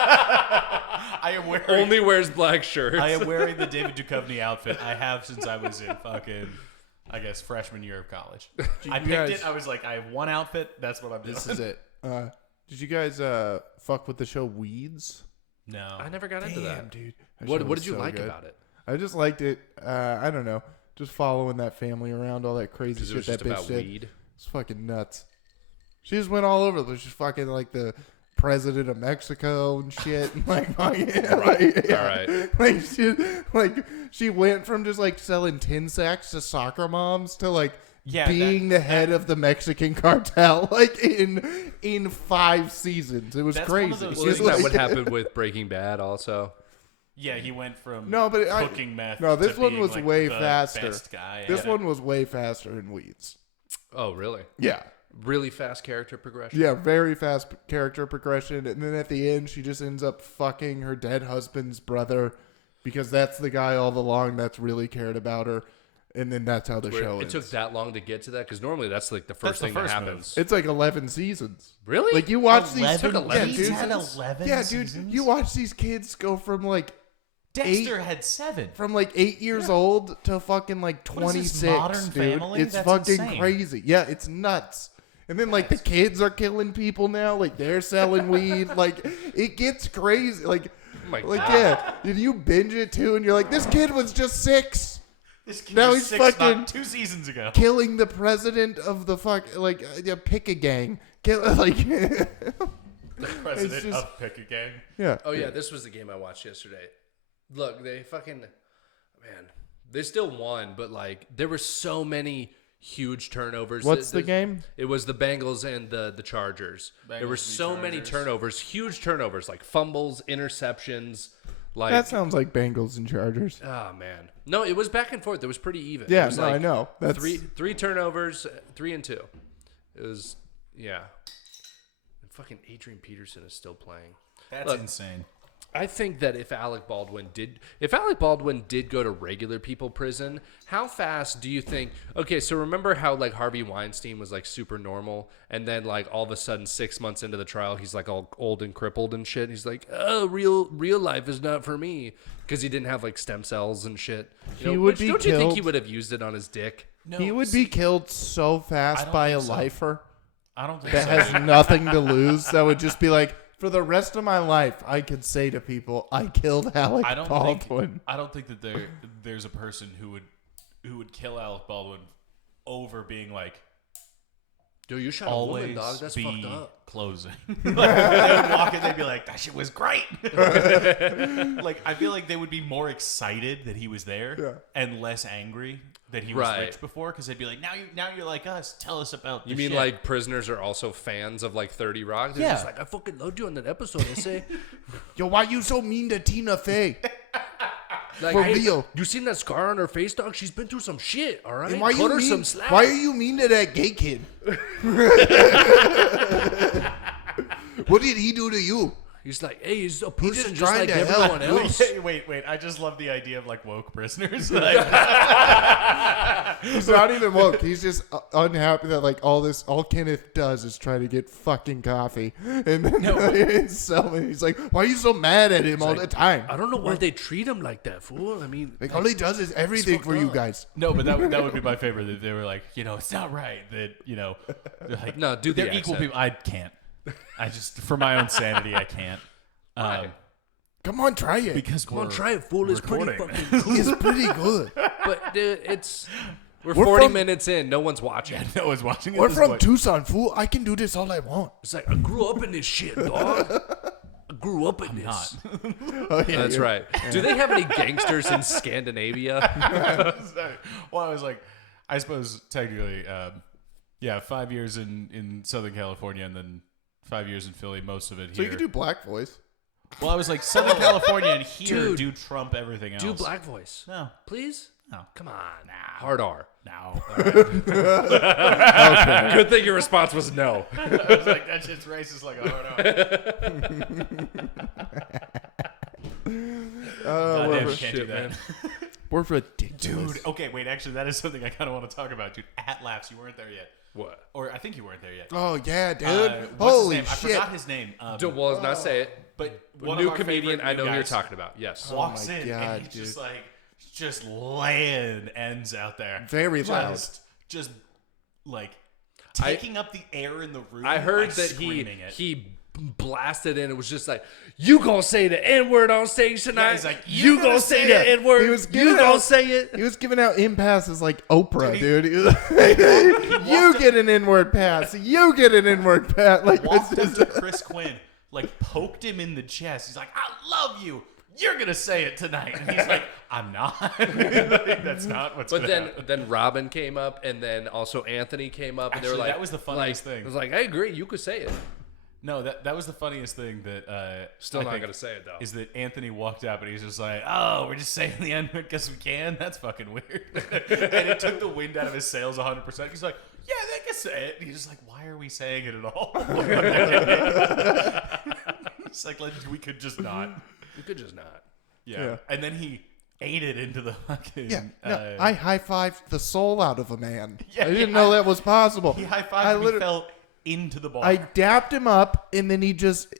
I am wearing. Only wears black shirts. I am wearing the David Duchovny outfit I have since I was in fucking, I guess, freshman year of college. I picked guys- it. I was like, I have one outfit. That's what I'm doing. This is it. Did you guys fuck with the show Weeds? No. I never got into that. Dude. That What show What was did you so like good. about it? I just liked it. I don't know. Just following that family around, all that crazy Because it shit was that just bitch about did. weed. It's fucking nuts. She just went all over. She's fucking like the president of Mexico and shit. Like, yeah, like, yeah. All right. Like she went from just like selling tin sacks to soccer moms to like Yeah, being the head of the Mexican cartel. Like in 5 seasons, it was That's one crazy. of those Well, things- isn't that Like- what happened with Breaking Bad also? Yeah, he went from No, but cooking meth. no, this to one being, was like, way the faster. best guy This ever. one was way faster in Weeds. Oh, really? Yeah. Really fast character progression. Yeah, very fast character progression. And then at the end, she just ends up fucking her dead husband's brother because that's the guy all along that's really cared about her. And then that's how the show ends. It took that long to get to that because normally that's like the first thing that happens. It's like 11 seasons. Really? Like you watch these. It took 11 dude. had 11 Yeah, seasons? dude. You watch these kids go from like Dexter had 7. From like 8 years old to fucking like 26. Modern dude. Family? It's That's fucking insane. crazy. Yeah, it's nuts. And then like the kids are killing people now. Like they're selling weed. Like it gets crazy. Like, Oh my like God. yeah. Did you binge it too? And you're like, this kid was just 6. This kid Now was he's 6 fucking- not 2 seasons ago. Killing the president of the pick a gang. Like The president just- of Pick a Gang. yeah. Oh yeah, this was the game I watched yesterday. Look, they still won, but like there were so many huge turnovers. What's the game? It was the Bengals and the Chargers. There were Bengals v. so many Chargers. turnovers, huge turnovers, like fumbles, interceptions. Like That sounds like Bengals and Chargers. oh man, no, it was back and forth. It was pretty even. Yeah, it was no, I know. That's three turnovers, 3 and 2. It was yeah. And fucking Adrian Peterson is still playing. That's Look, insane. I think that if Alec Baldwin did go to regular people prison, how fast do you think? Okay, so remember how like Harvey Weinstein was like super normal, and then like all of a sudden 6 months into the trial, he's like all old and crippled and shit. He's like, oh, real life is not for me because he didn't have like stem cells and shit. You He know, would which, be don't you think he killed. would have used it on his dick? No, he would be killed so I fast don't by a think so. lifer I don't think that so. has nothing to lose. That would just be like, for the rest of my life, I could say to people, I killed Alec Baldwin. I don't think that there's a person who would kill Alec Baldwin over being like Dude, you shot a always woman, dog. That's be fucked up. closing. Like, they would walk in, they'd be like, "That shit was great." Like I feel like they would be more excited that he was there and less angry that he was Right. rich before because they'd be like, "Now you're like us. Tell us about." You the mean shit." like prisoners are also fans of like 30 Rock? They're Yeah. just like, I fucking loved you on that episode. I say, Yo, why you so mean to Tina Fey? like, For hey, real. you seen that scar on her face, dog? She's been through some shit. All right, And why cut her you some mean? slack. Why are you mean to that gay kid? What did he do to you? He's like, hey, he's a just person just trying like to help. everyone else. Wait. I just love the idea of like woke prisoners. He's not even woke. He's just unhappy that like all Kenneth does is try to get fucking coffee, and then he's like, why are you so mad at him all the time? I don't know why they treat him like that, fool. I mean, Like all he does is everything for you guys. No, but that would be my favorite. That they were like, it's not right that they're like, No, do the they're equal accent. people. I can't. I just for my own sanity, I can't. Why? Come on, try it. Because Come on, try it, fool. It's pretty recording. fucking cool. It's pretty good. But dude, we're We're 40 from- minutes in. No one's watching. no one's watching. At We're this from point. Tucson, fool. I can do this all I want. It's like, I grew up in this shit, dog. I grew up in this. Oh, yeah, That's you're- right. Do they have any gangsters in Scandinavia? Well, I was like, I suppose technically, 5 years in Southern California and then 5 years in Philly. Most of it So here. you can do black voice. Well, I was like Southern California and here Dude. do trump everything else. Do black voice. No, Please? no, Come on. Hard R. no. Good thing your response was no. I was like, that shit's racist like a hard We're, Goddamn, you can't do shit, that. man. we're ridiculous. Dude, okay, wait, actually, that is something I kind of want to talk about, dude. At Laughs, you weren't there yet. What? Or I think you weren't there yet. Oh yeah, dude. What's Holy his name? shit. I forgot his name. Well, not say it. But one New of our comedian, favorite I know new who you're guys talking about. Yes. walks Oh my in God, and he's dude. just laying ends out there. Very loud. Just like taking up the air in the room. I heard by that screaming it. he blasted in. It was just like, you gonna say the N-word on stage tonight? he's like, you gonna say the N-word? He was You giving gonna out- say it? He was giving out impasses like Oprah, dude. He was like, you get an inward pass. You get an inward pass. Like walked it's up just, to Chris Quinn, like poked him in the chest. He's like, I love you. You're gonna say it tonight. And he's like, I'm not. Like, that's not what's But gonna happen. then Robin came up, and then also Anthony came up, and they were Actually, like, that was the funniest thing. I was like, I agree, you could say it. No, that was the funniest thing that Still I not think gonna say it though. is that Anthony walked out, but he's just like, "Oh, we're just saying the N-word because we can." That's fucking weird. And it took the wind out of his sails 100%. He's like, "Yeah, that can say it. And he's just like, why are we saying it at all? It's like, we could just not. You could just not. Yeah. And then he ate it into the fucking... Yeah, no, I high-fived the soul out of a man. Yeah, I didn't know that was possible. He high-fived and he fell into the bar. I dapped him up, and then he just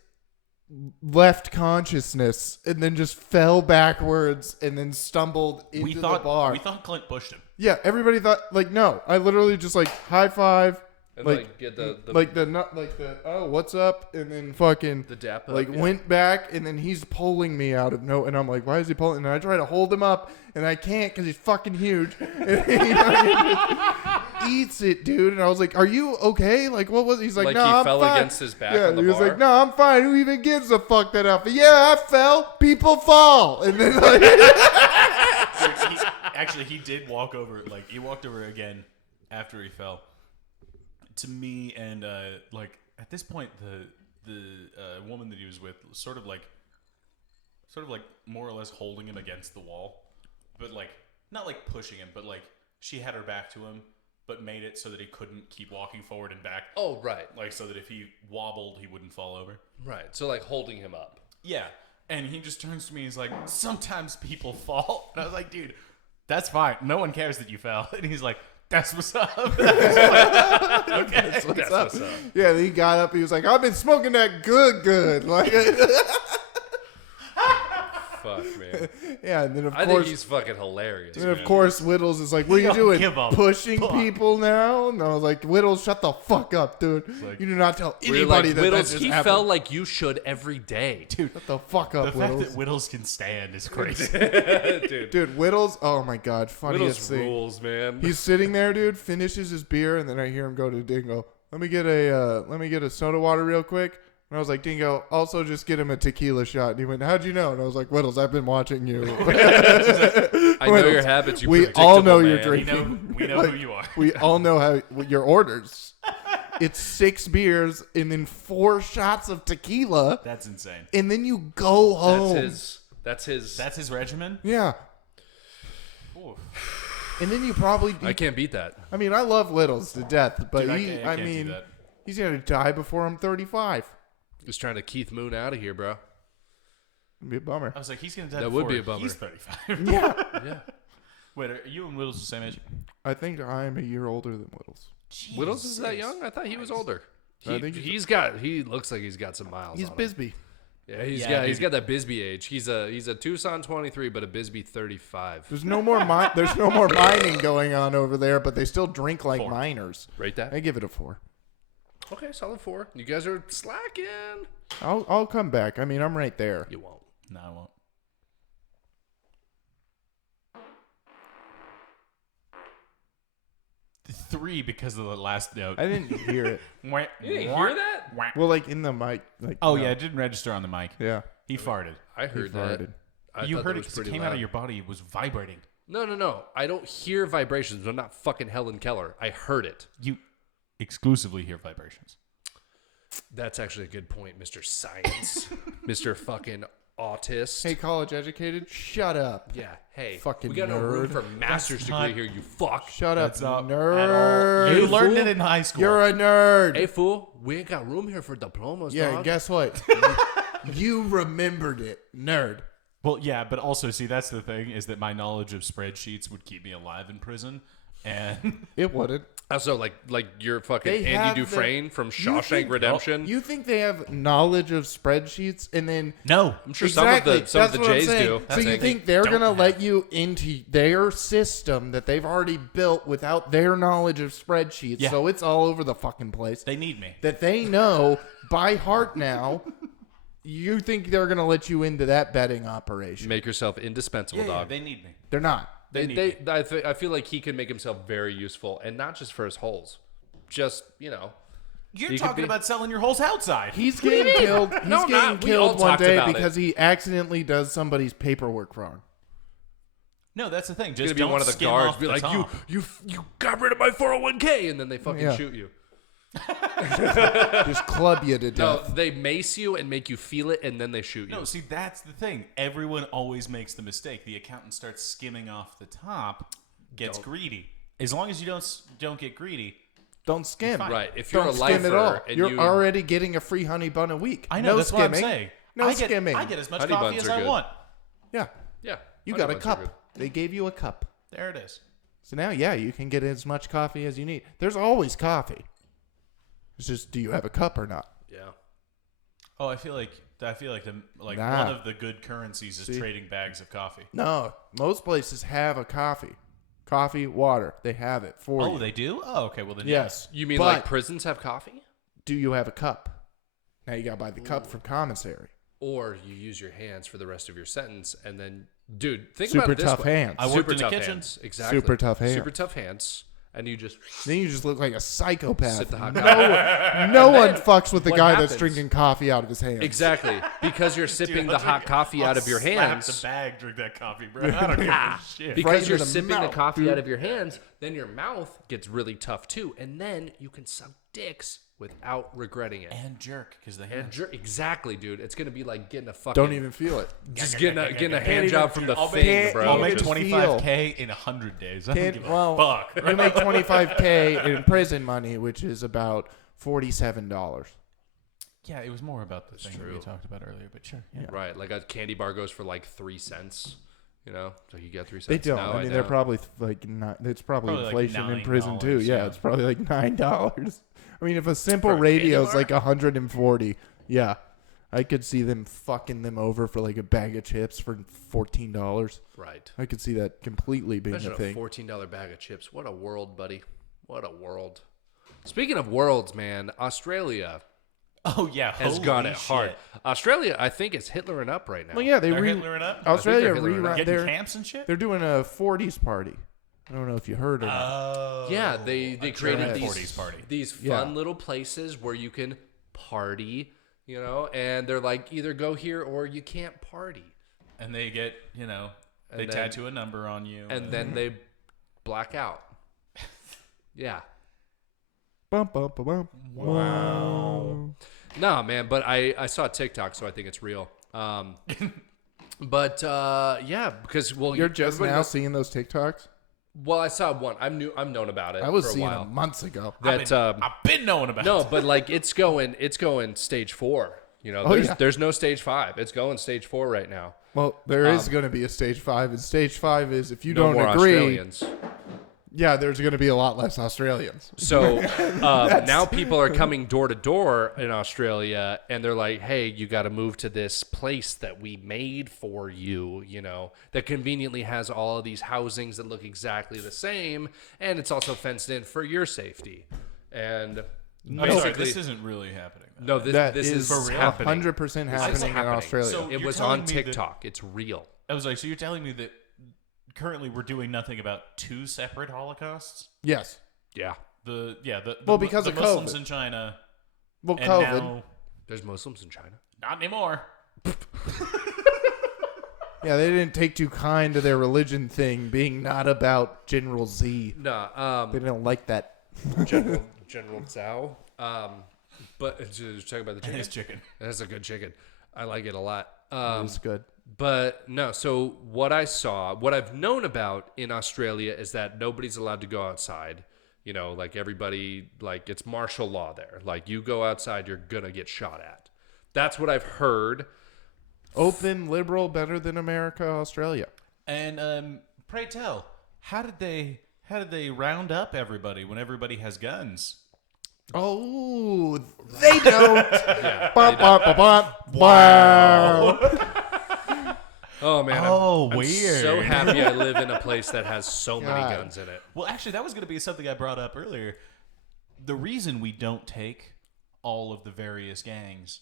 left consciousness, and then just fell backwards, and then stumbled into the bar. We thought Clint pushed him. Yeah, everybody thought, like, no. I literally just, like, high-five. And get the oh, what's up? And then fucking the dap up, like went back, and then he's pulling me out of no, and I'm like, why is he pulling? And I try to hold him up, and I can't because he's fucking huge. And he eats it, dude. And I was like, are you okay? Like, what was? He's like, no, he I'm fell fine. against his back. Yeah, on the he was bar. like, no, I'm fine. Who even gives a fuck that outfit? Yeah, I fell. People fall. And then like, Actually, he did walk over. Like, he walked over again after he fell. To me, and like at this point, the woman that he was with sort of like more or less holding him against the wall, but like not like pushing him, but like she had her back to him, but made it so that he couldn't keep walking forward and back. Oh, right. Like so that if he wobbled, he wouldn't fall over. Right. So like holding him up. Yeah, and he just turns to me. He's like, "Sometimes people fall," and I was like, "Dude, that's fine. No one cares that you fell." And he's like, "That's what's up." Okay, That's what's up. yeah, he got up. He was like, I've been smoking that good. Like, Fuck, man. yeah, and then of I course think he's fucking hilarious. And of course, Whittles is like, what are you doing? give a Pushing fuck. people now? And I was like, Whittles, shut the fuck up, dude. like- you do not tell We're anybody like, that Whittles, that just he happened. fell like you should every day. dude. Shut the fuck The up, fact Whittles. that Whittles can stand is crazy. Dude. Dude, Whittles, oh my God, funniest Whittles thing. rules, man. He's sitting there, dude, finishes his beer, and then I hear him go to Dingo, let me get a soda water real quick. And I was like, Dingo, also just get him a tequila shot. And he went, how'd you know? And I was like, Whittles, I've been watching you. I know your habits. You We all know predictable, you're man. drinking. We know who you are. We all know how your orders. It's 6 beers and then 4 shots of tequila, That's insane. and then you go home. That's his regimen. Yeah, Oof. and then you probably. I can't beat that. I mean, I love Whittles to death, but Dude, he. I I can't do mean, that. he's gonna die before I'm 35. Just trying to Keith Moon out of here, bro. It'd be a bummer. I was like, he's gonna die. That would before be a bummer. He's 35. Yeah, Yeah. Wait, are you and Whittles the same age? I think I'm a year older than Whittles. Whittles is that young? I thought he was older. I think He looks like he's got some miles. He's on him. Bisbee. Yeah, he's dude. got that Bisbee age. He's a Tucson 23, but a Bisbee 35. There's no more there's no more mining going on over there, but they still drink like 4. miners. Rate that. I give it a 4. Okay, solid 4. You guys are slacking. I'll come back. I mean, I'm right there. You won't. No, I won't. Three because of the last note. I didn't hear it. You didn't hear that? Well, like in the mic, like Oh no. yeah, it didn't register on the mic. Yeah. He farted. I heard He that. farted. You thought heard that it was because it pretty came loud. out of your body. It was vibrating. No. I don't hear vibrations. I'm not fucking Helen Keller. I heard it. You exclusively hear vibrations. That's actually a good point, Mr. Science. Mr. fucking autist. Hey, college educated, shut up. Yeah, hey. Fucking we got no room nerd. for master's That's degree not- here, you fuck. Shut up, That's not nerd. at all. You Hey, learned fool. it in high school. You're a nerd. Hey, fool. We ain't got room here for diplomas, yeah, dog. and guess what? You remembered it, nerd. Well, yeah, but also, see, that's the thing, is that my knowledge of spreadsheets would keep me alive in prison. And It wouldn't. Also, like you're fucking They have Andy the- Dufresne from You Shawshank think- Redemption. You think they have knowledge of spreadsheets, and then no. I'm sure exactly, some of that's the what I'm Jays saying. do. So That's you it. think They they're don't gonna have- let you into their system that they've already built without their knowledge of spreadsheets? Yeah. So it's all over the fucking place. They need me. That they know by heart now. You think they're gonna let you into that betting operation? Make yourself indispensable, Yeah, dog. they need me. They're not. I feel like he can make himself very useful, and not just for his holes. Just, You're You could talking be- about selling your holes outside. He's getting killed. He's No, I'm getting not. We all killed one talked day about because he accidentally does somebody's paperwork wrong. No, that's the thing. gonna Just be don't one of the skim guards. off Be the like, top. you got rid of my 401k, and then they fucking Yeah. shoot you. Just club you to No, death. they mace you and make you feel it, and then they shoot you. No, see, that's the thing. Everyone always makes the mistake. The accountant starts skimming off the top, gets greedy. As long as you don't get greedy, Don't skim. Right. If you're Don't a skim at all. lifer and You're already getting a free honey bun a week. I know, no that's skimming. what I'm saying. No skimming. I get as much Honey coffee buns as are I good. want. Yeah. Yeah. You honey got a buns are good. cup. They gave you a cup. There it is. So now, yeah, you can get as much coffee as you need. There's always coffee. It's just, do you have a cup or not? Yeah. Oh, I feel like Nah. one of the good currencies is trading bags of coffee. No. Most places have a coffee. Coffee, water. They have it for you. Oh, they do? Oh, okay. Well, then Yes. You mean But like prisons have coffee? do you have a cup? Now you got to buy the cup from commissary. Or you use your hands for the rest of your sentence, and then, dude, think Super about it this tough way. hands. I worked Super in the tough kitchen. hands. Exactly. Super tough hands. Super tough hands, and you just Then you just look like a psychopath. Sip the hot No one fucks with the what guy happens? that's drinking coffee out of his hands. exactly because you're sipping the hot coffee out of your hands. Slap the bag, drink that coffee, bro. I don't give a shit. Because Right you're into the sipping the mouth, coffee dude. out of your hands, then your mouth gets really tough too, and then you can suck dicks without regretting it. And jerk, because the And hands. exactly, dude. It's gonna be like getting a fucking Don't even feel it. just getting a hand even- job from the I'll thing, make- bro. I'll make Just 25K in 100 days. I don't give a fuck. You make $25K in prison money, which is about $47. Yeah, it was more about the thing that we true. talked about earlier, but sure. Yeah. Right, like a candy bar goes for like 3 cents. You know, so you get 3 cents. They don't. No, I mean, they're don't. probably like not. It's probably Probably like inflation in prison too. $9, Yeah, yeah. it's probably like $9. I mean, if a simple For a radio is candy like 140, yeah, I could see them fucking them over for like a bag of chips for $14. right. I could see that completely being Imagine a a thing. $14 bag of chips. What a world, buddy. What a world. Speaking of worlds, man, Australia Oh, yeah. has holy got it hard. shit. Australia, I think, is Hitlering up right now. Well, yeah, They're Hitlering up? Australia they're Hitlering up. rerun. Getting camps and shit? They're doing a 40s party. I don't know if you heard or not. Oh. Yeah, they created German these 40s party. these fun Yeah. little places where you can party, you know, and they're like either go here or you can't party. And they get, they And then- tattoo a number on you. And then they black out. Yeah. Bum, bum, bum, bum. Wow. No, man, but I saw TikTok, so I think it's real. But yeah, because You're just everybody now knows- seeing those TikToks? Well, I saw one. I'm known about it. I was for a seeing while. them months ago. That I've been knowing about no, it. but like it's going stage 4. You know, Oh, there's yeah. there's no stage 5. It's going stage 4 right now. Well, there is going to be a stage 5, and stage 5 is if you No don't more agree. Australians. Yeah, there's going to be a lot less Australians. So now people are coming door to door in Australia, and they're like, "Hey, you got to move to this place that we made for you. You know, that conveniently has all of these housings that look exactly the same, and it's also fenced in for your safety." And I'm sorry, basically, this isn't really happening. though. no, this That is is for real. happening. 100% This is happening in happening. Australia. So- It You're was telling on me that- TikTok. It's real. I was like, so you're telling me that currently we're doing nothing about 2 separate Holocausts? Yes. Yeah, Well, because the of Muslims COVID. in China, Well, and COVID. now there's Muslims in China. not anymore. Yeah, they didn't take too kind to their religion thing being not about General Z. No, They don't like that. General Zhao. But just talking about the chicken. His chicken. That's a good chicken. I like it a lot. It's good. But no, so what I've known about in Australia is that nobody's allowed to go outside. You know, like everybody, like it's martial law there. Like you go outside, you're gonna get shot at. That's what I've heard. Open, liberal, better than America, Australia. And pray tell, how did they round up everybody when everybody has guns? Oh, they don't. Yeah. Bum, bum, bum, bum. Wow. Oh man. Oh, I'm weird. so happy I live in a place that has so many God. guns in it. Well, actually, that was going to be something I brought up earlier. The reason we don't take all of the various gangs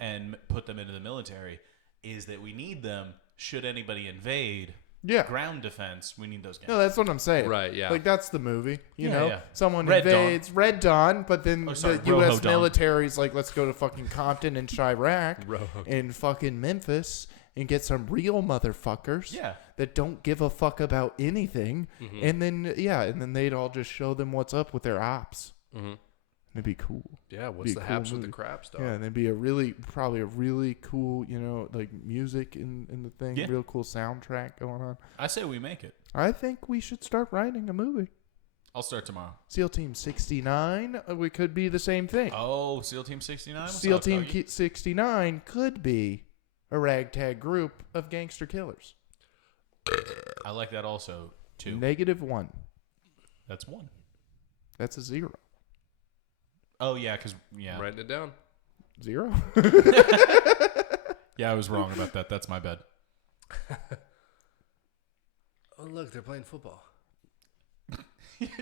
and put them into the military is that we need them should anybody invade. Yeah. Ground defense, we need those gangs. No, that's what I'm saying. Right, yeah. Like, that's the movie. You Yeah, know? yeah. Someone Red Dawn. invades Red Dawn, but then Oh, sorry, the U.S. Rojo Dawn. military's like, let's go to fucking Compton and Chirac Rojo. and fucking Memphis and get some real motherfuckers Yeah. that don't give a fuck about anything. Mm-hmm. And then they'd all just show them what's up with their ops. Mm-hmm. It'd be cool. Yeah, what's Be a the cool haps with the movie. craps, dog? Yeah, and there'd be probably a really cool, like music in the thing, Yeah. real cool soundtrack going on. I say we make it. I think we should start writing a movie. I'll start tomorrow. SEAL Team 69, we could be the same thing. Oh, SEAL Team 69? SEAL Team 69 could be a ragtag group of gangster killers. I like that also, too. -1. That's 1. That's a 0. Oh, yeah, because, yeah. Writing it down. 0? Yeah, I was wrong about that. That's my bad. Oh, look, they're playing football.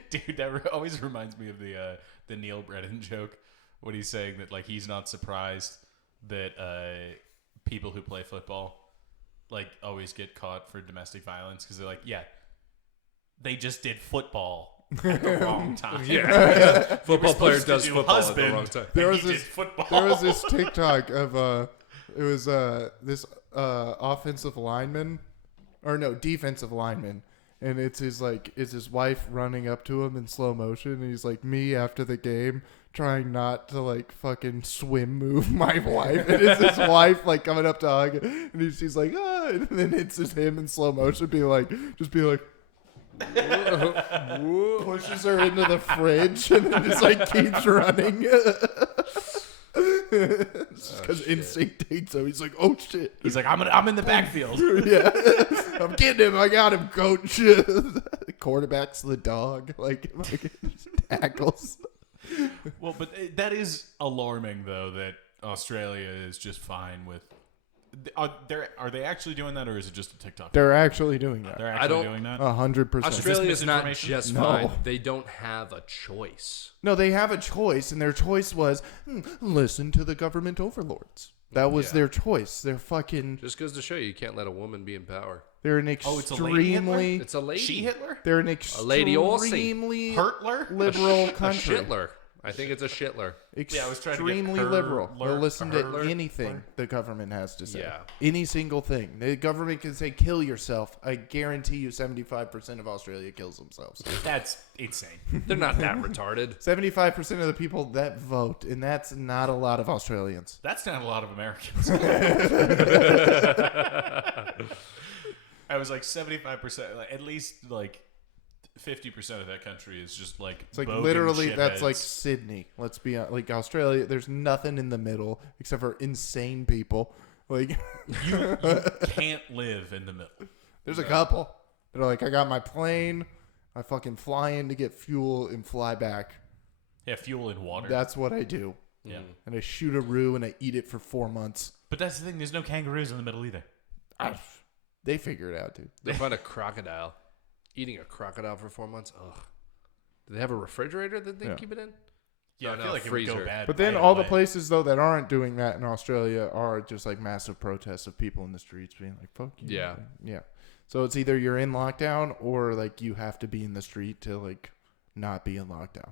Dude, that always reminds me of the Neil Brennan joke when he's saying that, like, he's not surprised that people who play football, like, always get caught for domestic violence because they're like, yeah, they just did football at the wrong time. Yeah. Football player supposed to does do football husband. at the wrong time. There And was he this- did football. There was this TikTok of it was this offensive lineman, or no, defensive lineman, and it's his wife running up to him in slow motion, and he's like, me after the game trying not to like fucking swim move my wife, and it's his wife like coming up to hug, and she's like, ah, and then it's just him in slow motion, be like pushes her into the fridge and then just like keeps running. Because instinct takes him. He's like, oh shit. He's like, I'm in the backfield. Yeah. I'm getting him. I got him, coach. The quarterback's the dog. Like tackles. Well, but that is alarming, though, that Australia is just fine with. Are they actually doing that, or is it just a TikTok? They're actually doing that. They're actually don't- doing that. 100%. Australia's not misinformation? just No. fine. They don't have a choice. No, they have a choice, and their choice was listen to the government overlords. That was their choice. They're fucking. Just goes to show you can't let a woman be in power. They're an Oh, it's a lady Hitler? extremely. It's a lady. She Hitler? They're an lady Olsen. extremely Hurtler? liberal A country. shitler. I think it's a shitler. Yeah, I was trying to get Extremely her- liberal. lur- They'll listen to her- anything the government has to say. Yeah. Any single thing. The government can say, kill yourself. I guarantee you 75% of Australia kills themselves. That's insane. They're not that retarded. 75% of the people that vote, and that's not a lot of Australians. That's not a lot of Americans. I was like 75%, like, at least like 50% of that country is just like It's like bogan literally, that's shitheads. like Sydney. Let's be honest. Like Australia, there's nothing in the middle except for insane people. Like, you can't live in the middle. there's a couple. They're like, I got my plane. I fucking fly in to get fuel and fly back. Yeah, fuel and water. That's what I do. Yeah, And I shoot a roo and I eat it for 4 months. but that's the thing. There's no kangaroos in the middle either. They figure it out, dude. They find a crocodile. Eating a crocodile for 4 months? Ugh. Do they have a refrigerator that they keep it in? Yeah, I no, feel like it would go freezer. bad. But then right all the away. places, though, that aren't doing that in Australia are just like massive protests of people in the streets being like, fuck you. Yeah. Yeah. So it's either you're in lockdown or like you have to be in the street to like not be in lockdown.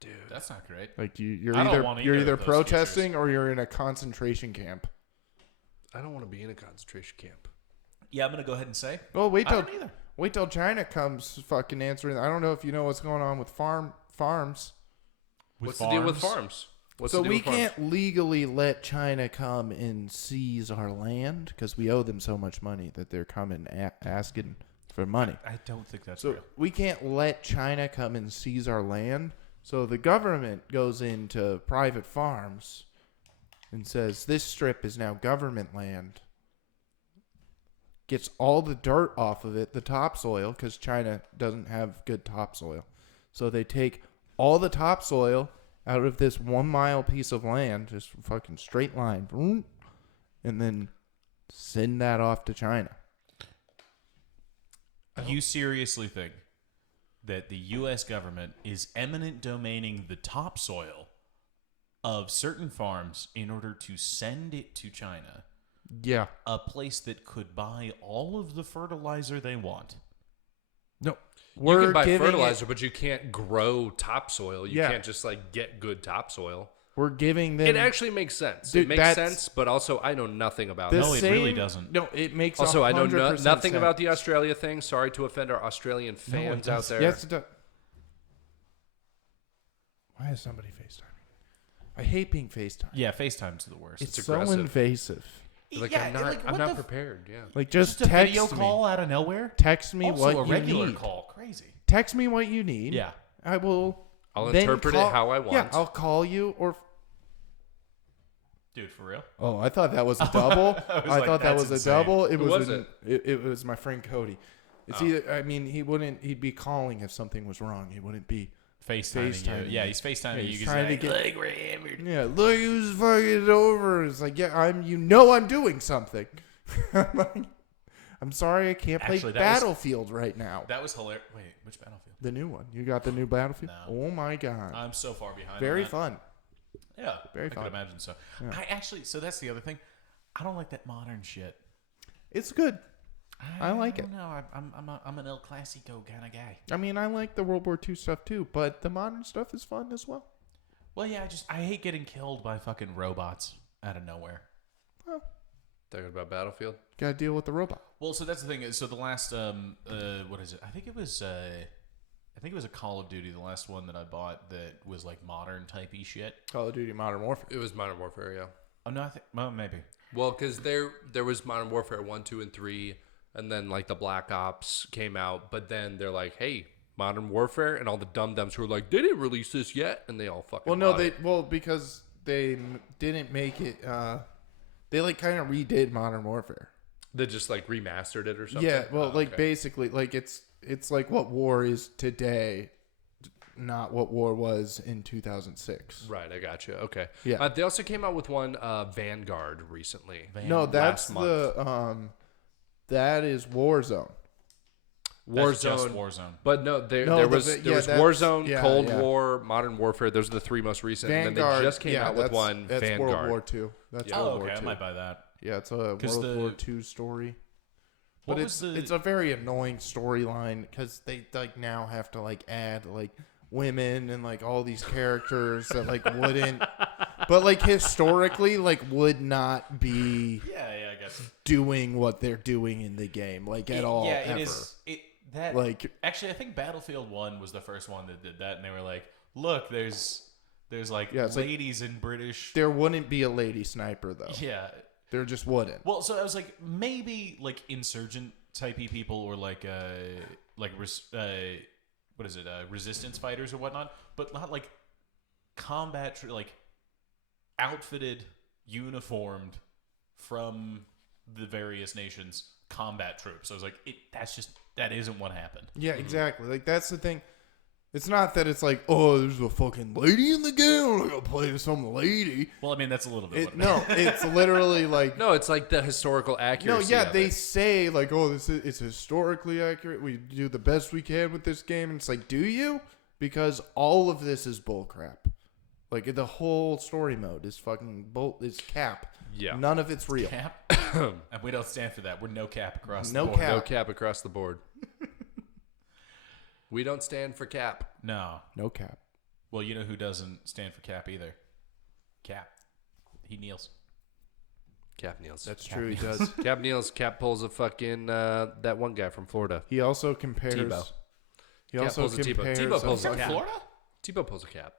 Dude. That's not great. Like you're I don't either want you're either either of those protesting or you're in a concentration camp. I don't want to be in a concentration camp. Yeah, I'm gonna go ahead and say. Well, I don't either. wait till China comes fucking answering. I don't know if you know what's going on with farms. What's the deal with farms? What's So the deal we with farms? can't legally let China come and seize our land because we owe them so much money that they're coming asking for money. I don't think that's So real. we can't let China come and seize our land. So the government goes into private farms and says this strip is now government land. Gets all the dirt off of it, the topsoil, because China doesn't have good topsoil. So they take all the topsoil out of this 1 mile piece of land, just fucking straight line, boom, and then send that off to China. You seriously think that the U.S. government is eminent domaining the topsoil of certain farms in order to send it to China, Yeah. a place that could buy all of the fertilizer they want? No. You can buy giving fertilizer, but you can't grow topsoil. You Yeah. can't just like get good topsoil. We're giving them. It actually makes sense. Dude, it makes that's- sense, but also I know nothing about the it. No, it really doesn't. No, it makes Also, I know 100% nothing sense. about the Australia thing. Sorry to offend our Australian fans out there. Yes, it does. Why is somebody FaceTiming? I hate being FaceTimed. Yeah, FaceTime's the worst. It's It's so aggressive. invasive. Like, Yeah, I'm not, like, I'm what not the prepared. Yeah. Like just a text video me. call out of nowhere. Text me Also, what a regular you need. call. Crazy. Text me what you need. Yeah. I will. I'll then interpret call- it how I want. Yeah, I'll call you or. Dude, for real? Oh, I thought that was a double. I was I like, thought that that's was a insane. double. It Who was it was my friend Cody. It's either. I mean, he'd be calling if something was wrong. He wouldn't be. FaceTiming you. Yeah, he's FaceTiming you. he's He's trying to like, get- "Look, we're hammered." Yeah, look who's fucking over. It's like, yeah, I'm doing something. I'm like, I'm sorry, I can't play Actually, that was- Battlefield right now. That was hilarious. Wait, which Battlefield? The new one. You got the new Battlefield? No. Oh my god. I'm so far behind. Very on that. fun. Yeah, Very I fun. could imagine so. Yeah. I actually, so that's the other thing. I don't like that modern shit. It's good. I like it. No, I'm an El Clasico kind of guy. I mean, I like the World War II stuff too, but the modern stuff is fun as well. Well, yeah, I hate getting killed by fucking robots out of nowhere. Well, Talking about Battlefield. gotta deal with the robot. Well, so that's the thing. So the last, what is it? I think it was a Call of Duty, the last one that I bought that was like modern typey shit. Call of Duty Modern Warfare. It was Modern Warfare, yeah. Oh no, well maybe. Well, because there was Modern Warfare 1, 2, and 3, and then like the Black Ops came out, but then they're like, hey, Modern Warfare, and all the dum-dums who were like, they didn't release this yet, and they all fucking Well, no, bought it. because they didn't make it. They like kind of redid Modern Warfare. They just like remastered it or something? Yeah, well, Oh, like okay. basically, like it's like what war is today, not what war was in 2006. Right, I got you. Okay. Yeah. They also came out with one Vanguard recently. No, that's last month. that is Warzone. That's just Warzone. Warzone. But no, there No, was yeah, there was that's- Warzone, yeah, Cold yeah. War, Modern Warfare. Those are the three most recent. and then Vanguard they just came out with one That's Vanguard. World War II. That's Yeah. Oh, World okay, War I II. might buy that. Yeah, it's a 'Cause World the- War II story. What But was the? it's a very annoying storyline because they like now have to like add like women and like all these characters that like wouldn't, but like historically like would not be yeah, I guess. doing what they're doing in the game like at all. Yeah, ever. it is. That Like actually, I think Battlefield 1 was the first one that did that, and they were like, "Look, there's like Yeah, it's like- ladies in British." there wouldn't be a lady sniper though. Yeah. There just wouldn't. Well, so I was like, maybe like insurgent typey people or like what is it? Resistance fighters or whatnot, but not like combat, like outfitted, uniformed from the various nations combat troops. So I was like, that isn't what happened. Yeah, exactly. Like that's the thing. It's not that it's like, oh, there's a fucking lady in the game. I'm gonna play with some lady. Well, I mean, that's a little bit. what No, it's literally like No, it's like the historical no, accuracy. yeah, of they it. say like, oh, it's historically accurate. We do the best we can with this game. And it's like, do you? Because all of this is bullcrap. Like the whole story mode is fucking is cap. Yeah. None of it's real. cap, and we don't stand for that. We're no cap across No the board. cap. No cap across the board. We don't stand for cap. No. No cap. Well, you know who doesn't stand for cap either? Cap. He kneels. Cap kneels. That's true. He does. Cap kneels. Cap pulls a fucking that one guy from Florida. He also compares. Tebow. He Cap also pulls a Tebow. compares. Tebow pulls From a cap. Florida? Tebow pulls a cap.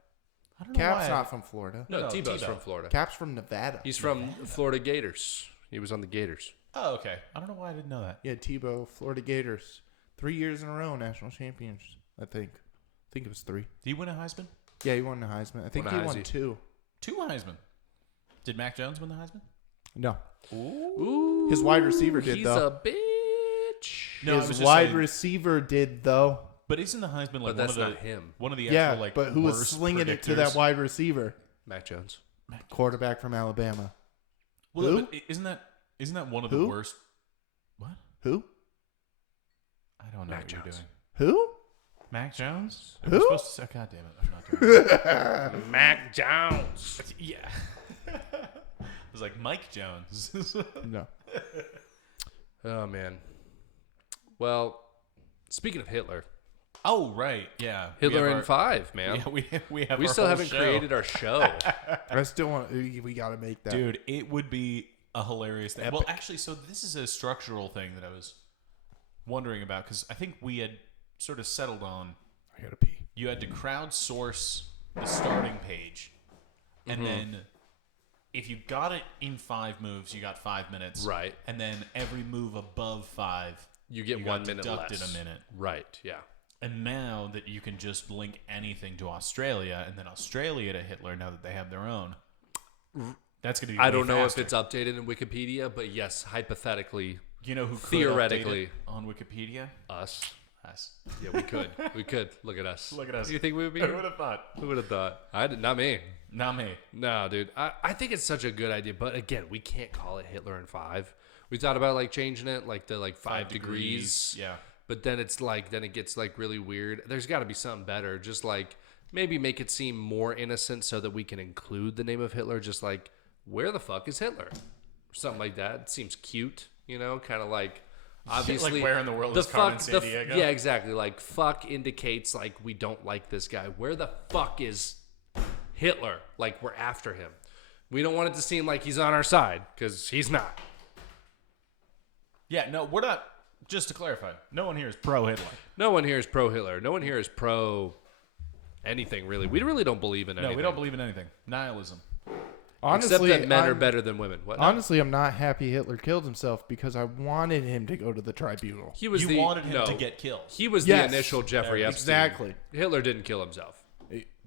I don't know Cap's why. not from Florida. No, No, Tebow's Tebow. from Florida. Cap's from Nevada. He's from Florida Gators. He was on the Gators. Oh, okay. I don't know why I didn't know that. Yeah, Tebow, Florida Gators, 3 years in a row, national champions. I think it was 3. Did he win a Heisman? Yeah, he won the Heisman. I think Won he a won Heisey. 2. 2 Heisman. Did Mac Jones win the Heisman? No, Ooh, his wide receiver did he's though. a bitch. No, I was His just wide saying- receiver did though. But isn't the Heisman like But that's one of not the him. one of the Yeah, actual like but who was worst slinging it to predictors? that wide receiver? Mac Jones. Quarterback from Alabama. Well, Who? but isn't that one of the Who? worst? What? Who? I don't know Mac what you're Jones. doing. Who? Mac Jones? Who? I'm supposed to say, God damn it! I'm not doing it. Mac Jones. Yeah. It was like Mike Jones. No. Oh man. Well, speaking of Hitler, Oh right, yeah. Hitler We in have 5, man. Yeah, we have. We our still whole haven't show. created our show. I still want. We got to make that. Dude, it would be a hilarious thing. Well, Epic. actually, so this is a structural thing that I was wondering about because I think we had sort of settled on I gotta pee. you had to crowdsource the starting page, and then if you got it in 5 moves, you got 5 minutes. Right. And then every move above 5, you get 1 minute deducted less. a minute. Right. Yeah. And now that you can just link anything to Australia and then Australia to Hitler, now that they have their own, that's going to be I don't know faster. if it's updated in Wikipedia, but yes, hypothetically, You know who could theoretically update it on Wikipedia? us. Us. Yeah, we could. We could. Look at us. Look at us. Do you think we would be? Who would have thought? Who would have thought? I did. Not me. Not me. No, dude. I think it's such a good idea, but again, we can't call it Hitler in 5. We thought about like changing it like to like 5 degrees. Yeah. But then it's like, then it gets like really weird. There's got to be something better. Just like maybe make it seem more innocent so that we can include the name of Hitler. Just like, where the fuck is Hitler? Something like that. It seems cute, you know, kind of like obviously. Like where in the world is Carmen San Diego? Yeah, exactly. Like fuck indicates like we don't like this guy. Where the fuck is Hitler? Like we're after him. We don't want it to seem like he's on our side because he's not. Yeah, no, we're not. Just to clarify, no one here is pro Hitler. No one here is pro Hitler. No one here is pro anything really. We really don't believe in anything. No, we don't believe in anything. Nihilism. Honestly, Except that men are I'm- better than women. What? Honestly, I'm not happy Hitler killed himself because I wanted him to go to the tribunal. He was You wanted him no, to get killed. He was Yes. the initial Jeffrey Epstein. Exactly. Hitler didn't kill himself.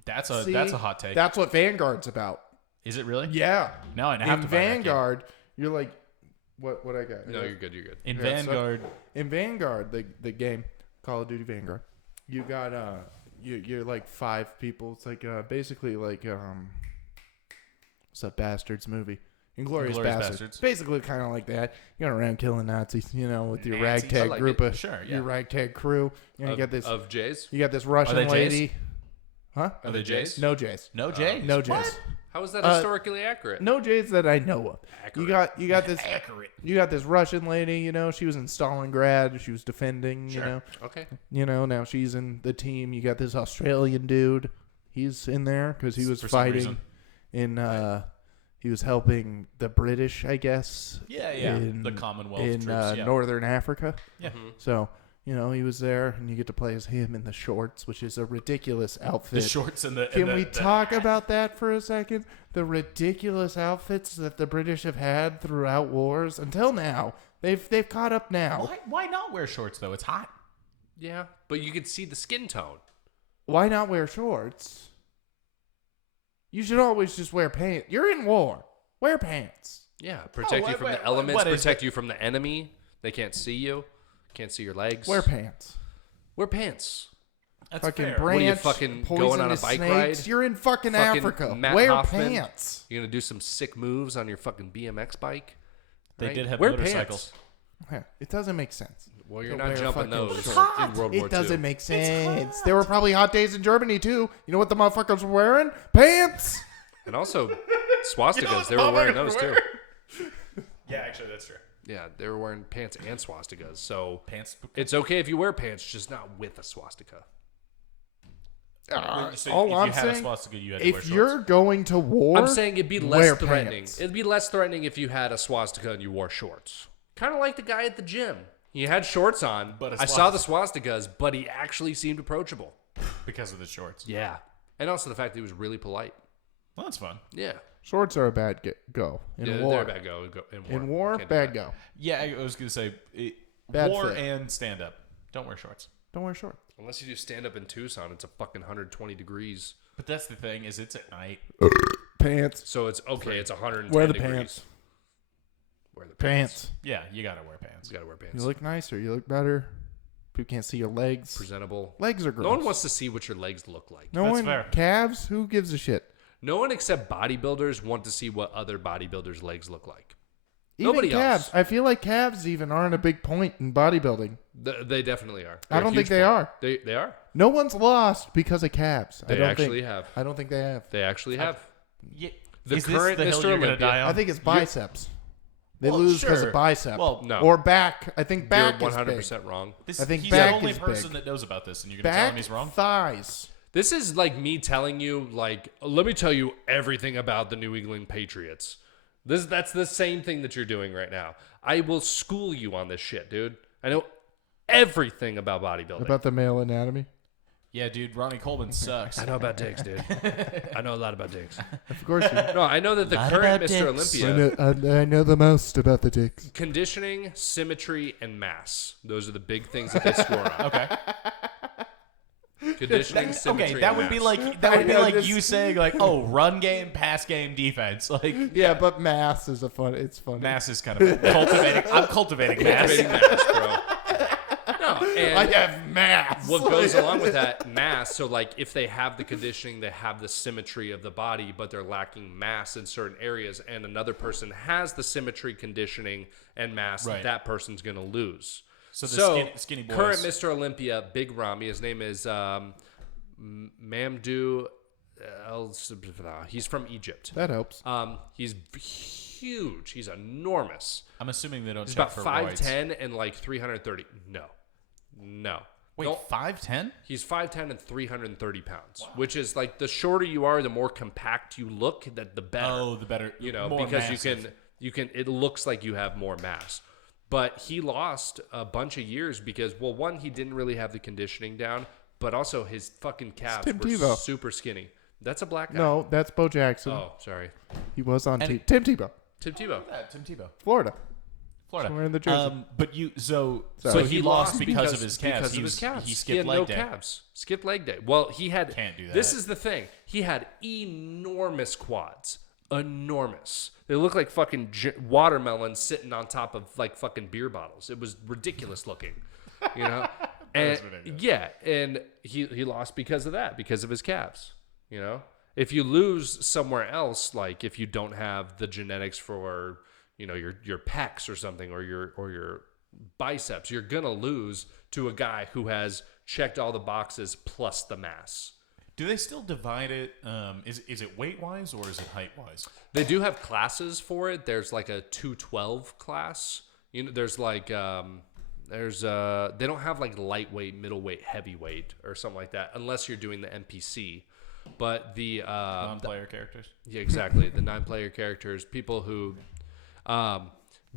That's See, a hot take. That's what Vanguard's about. Is it really? Yeah. No, I have In to buy that Vanguard, you're like, what I got? No, you're good. You're good. game. In Yeah, so- Vanguard, In Vanguard, the game, Call of Duty Vanguard, you got you're like 5 people. It's like basically like what's that Bastards movie? Inglourious Bastards. Basically kind of like that. You're going around killing Nazis, you know, with your Nazis. ragtag I like group it. of Sure, yeah. your ragtag crew. You know, you got this Of Jays. you got this Russian they Jays? lady. Huh? Are they Jays? No Jays. no Jays. No Jays. What? How is that Uh, historically accurate? No Jays that I know of. Accurate. You got this Accurate. you got this Russian lady, you know, she was in Stalingrad, she was defending, Sure. Okay. now she's in the team. You got this Australian dude. He's in there cuz he was For some fighting reason. in he was helping the British, I guess. Yeah. in- The Commonwealth in troops. Yeah. Northern Africa. Yeah. So, you know, he was there and you get to play as him in the shorts, which is a ridiculous outfit. The shorts and the. Can and the, we the- talk about that for a second? The ridiculous outfits that the British have had throughout wars until now. They've caught up now. Why not wear shorts though? It's hot. Yeah, but you can see the skin tone. Why not wear shorts? You should always just wear pants. You're in war. Wear pants. Yeah, protect you what- from what- the elements. what is Protect you from the enemy. They can't see you. Can't see your legs. Wear pants. Wear pants. That's Fucking fair. branch. What are you, fucking going on a poisonous bike snakes. ride? You're in fucking Africa. Matt Wear Hoffman? pants. You're gonna do some sick moves on your fucking BMX bike. They right? did have Wear motorcycles. Yeah, it doesn't make sense. Well, you're To not wear jumping fucking those shorts. in World War It doesn't II. make sense. There were probably hot days in Germany too. You know what the motherfuckers were wearing? Pants. And also swastikas. You know what They were wearing motherfuckers those were too. Yeah, actually, that's true. Yeah, they were wearing pants and swastikas. So Pants. it's okay if you wear pants, just not with a swastika. So all if I'm you had a saying, swastika, you had to wear if shorts. you're going to war, I'm saying it'd be less wear threatening. pants. It'd be less threatening if you had a swastika and you wore shorts. Kind of like the guy at the gym. He had shorts on. But a I saw the swastikas, but he actually seemed approachable. because of the shorts. Yeah. And also the fact that he was really polite. Well, that's fun. Yeah. shorts are a bad go in Yeah, war. they're a bad go in war. In war, Can't do bad that. go. Yeah, I was gonna say Bad war fit. and stand up. Don't wear shorts. Don't wear shorts. Unless you do stand up in Tucson, it's a fucking 120 degrees. But that's the thing is, it's at night. Pants. So it's okay. It's 110 Wear the degrees. pants. Wear the Pants. Yeah, you gotta wear pants. You gotta wear pants. You look nicer. You look better. People can't see your legs. Presentable. Legs are gross. No one wants to see what your legs look like. No That's one. fair. Calves. Who gives a shit? No one except bodybuilders want to see what other bodybuilders' legs look like. Even Nobody calves. else. I feel like calves even aren't a big point in bodybuilding. They definitely are. I They're a don't think huge they point. are. They are. No one's lost because of calves. They I don't actually think. have. I don't think they have. They actually have. Yeah. The is current this the hill Mr. you're gonna Olympia- die on? I think it's biceps. They Well, lose because sure. of bicep. Well, No. Or back. I think back You're is 100% big. wrong. This, I think he's back the only is person big. that knows about this, and you're gonna tell him Back, he's wrong. thighs. This is like me telling you, like, let me tell you everything about the New England Patriots. That's the same thing that you're doing right now. I will school you on this shit, dude. I know everything about bodybuilding. About the male anatomy. Yeah, dude, Ronnie Coleman sucks. I know about dicks, dude. I know a lot about dicks. Of course you. No, I know that the Lot current about Mr. dicks. Olympia, I know the most about the dicks. conditioning, symmetry, and mass. Those are the big things that they score on. Okay. Conditioning, symmetry, Okay, that and would be mass. like you saying like, oh, run game, pass game, defense. Like Yeah, but mass is it's funny. mass is kind of cultivating. I'm cultivating mass. Cultivating mass, bro. No, and I have mass. what goes along with that, mass. So, like, if they have the conditioning, they have the symmetry of the body, but they're lacking mass in certain areas, and another person has the symmetry, conditioning, and mass, Right. that person's going to lose. So the skinny boys. Current Mr. Olympia, Big Ramy, his name is Mamdou. He's from Egypt. That helps. He's huge. He's enormous. I'm assuming they don't He's check about for 5'10" and like 330. No. Wait, Nope. 5'10"? He's 5'10" and 330 pounds, which is like the shorter you are, the more compact you look, that the better. Oh, the better. You know, more because massive. you can. It looks like you have more mass. But he lost a bunch of years because, well, one, he didn't really have the conditioning down, but also his fucking calves Tim were Tebow. super skinny. That's a black guy. No, that's Bo Jackson. Oh, sorry. He was on And Tim Tebow, Tim Tebow. Yeah, Tim Tebow, Florida. Florida. Wearing the jersey. But you so So he lost because of his calves. Because of his calves. He He skipped had leg no day. calves. Skipped leg day. Well, he had. Can't do This that. is the thing. He had enormous quads. Enormous. They look like fucking watermelons sitting on top of like fucking beer bottles. It was ridiculous looking, you know. And ridiculous. yeah, and he lost because of that, because of his calves. You know, if you lose somewhere else, like if you don't have the genetics for, you know, your pecs or something, or your biceps, you're gonna lose to a guy who has checked all the boxes plus the mass. Do they still divide it? Is it weight wise or is it height wise? They do have classes for it. There's like a 212 class. You know, there's like they don't have like lightweight, middleweight, heavyweight or something like that unless you're doing the NPC. But the Non-player characters. yeah, exactly, the 9-player characters, people who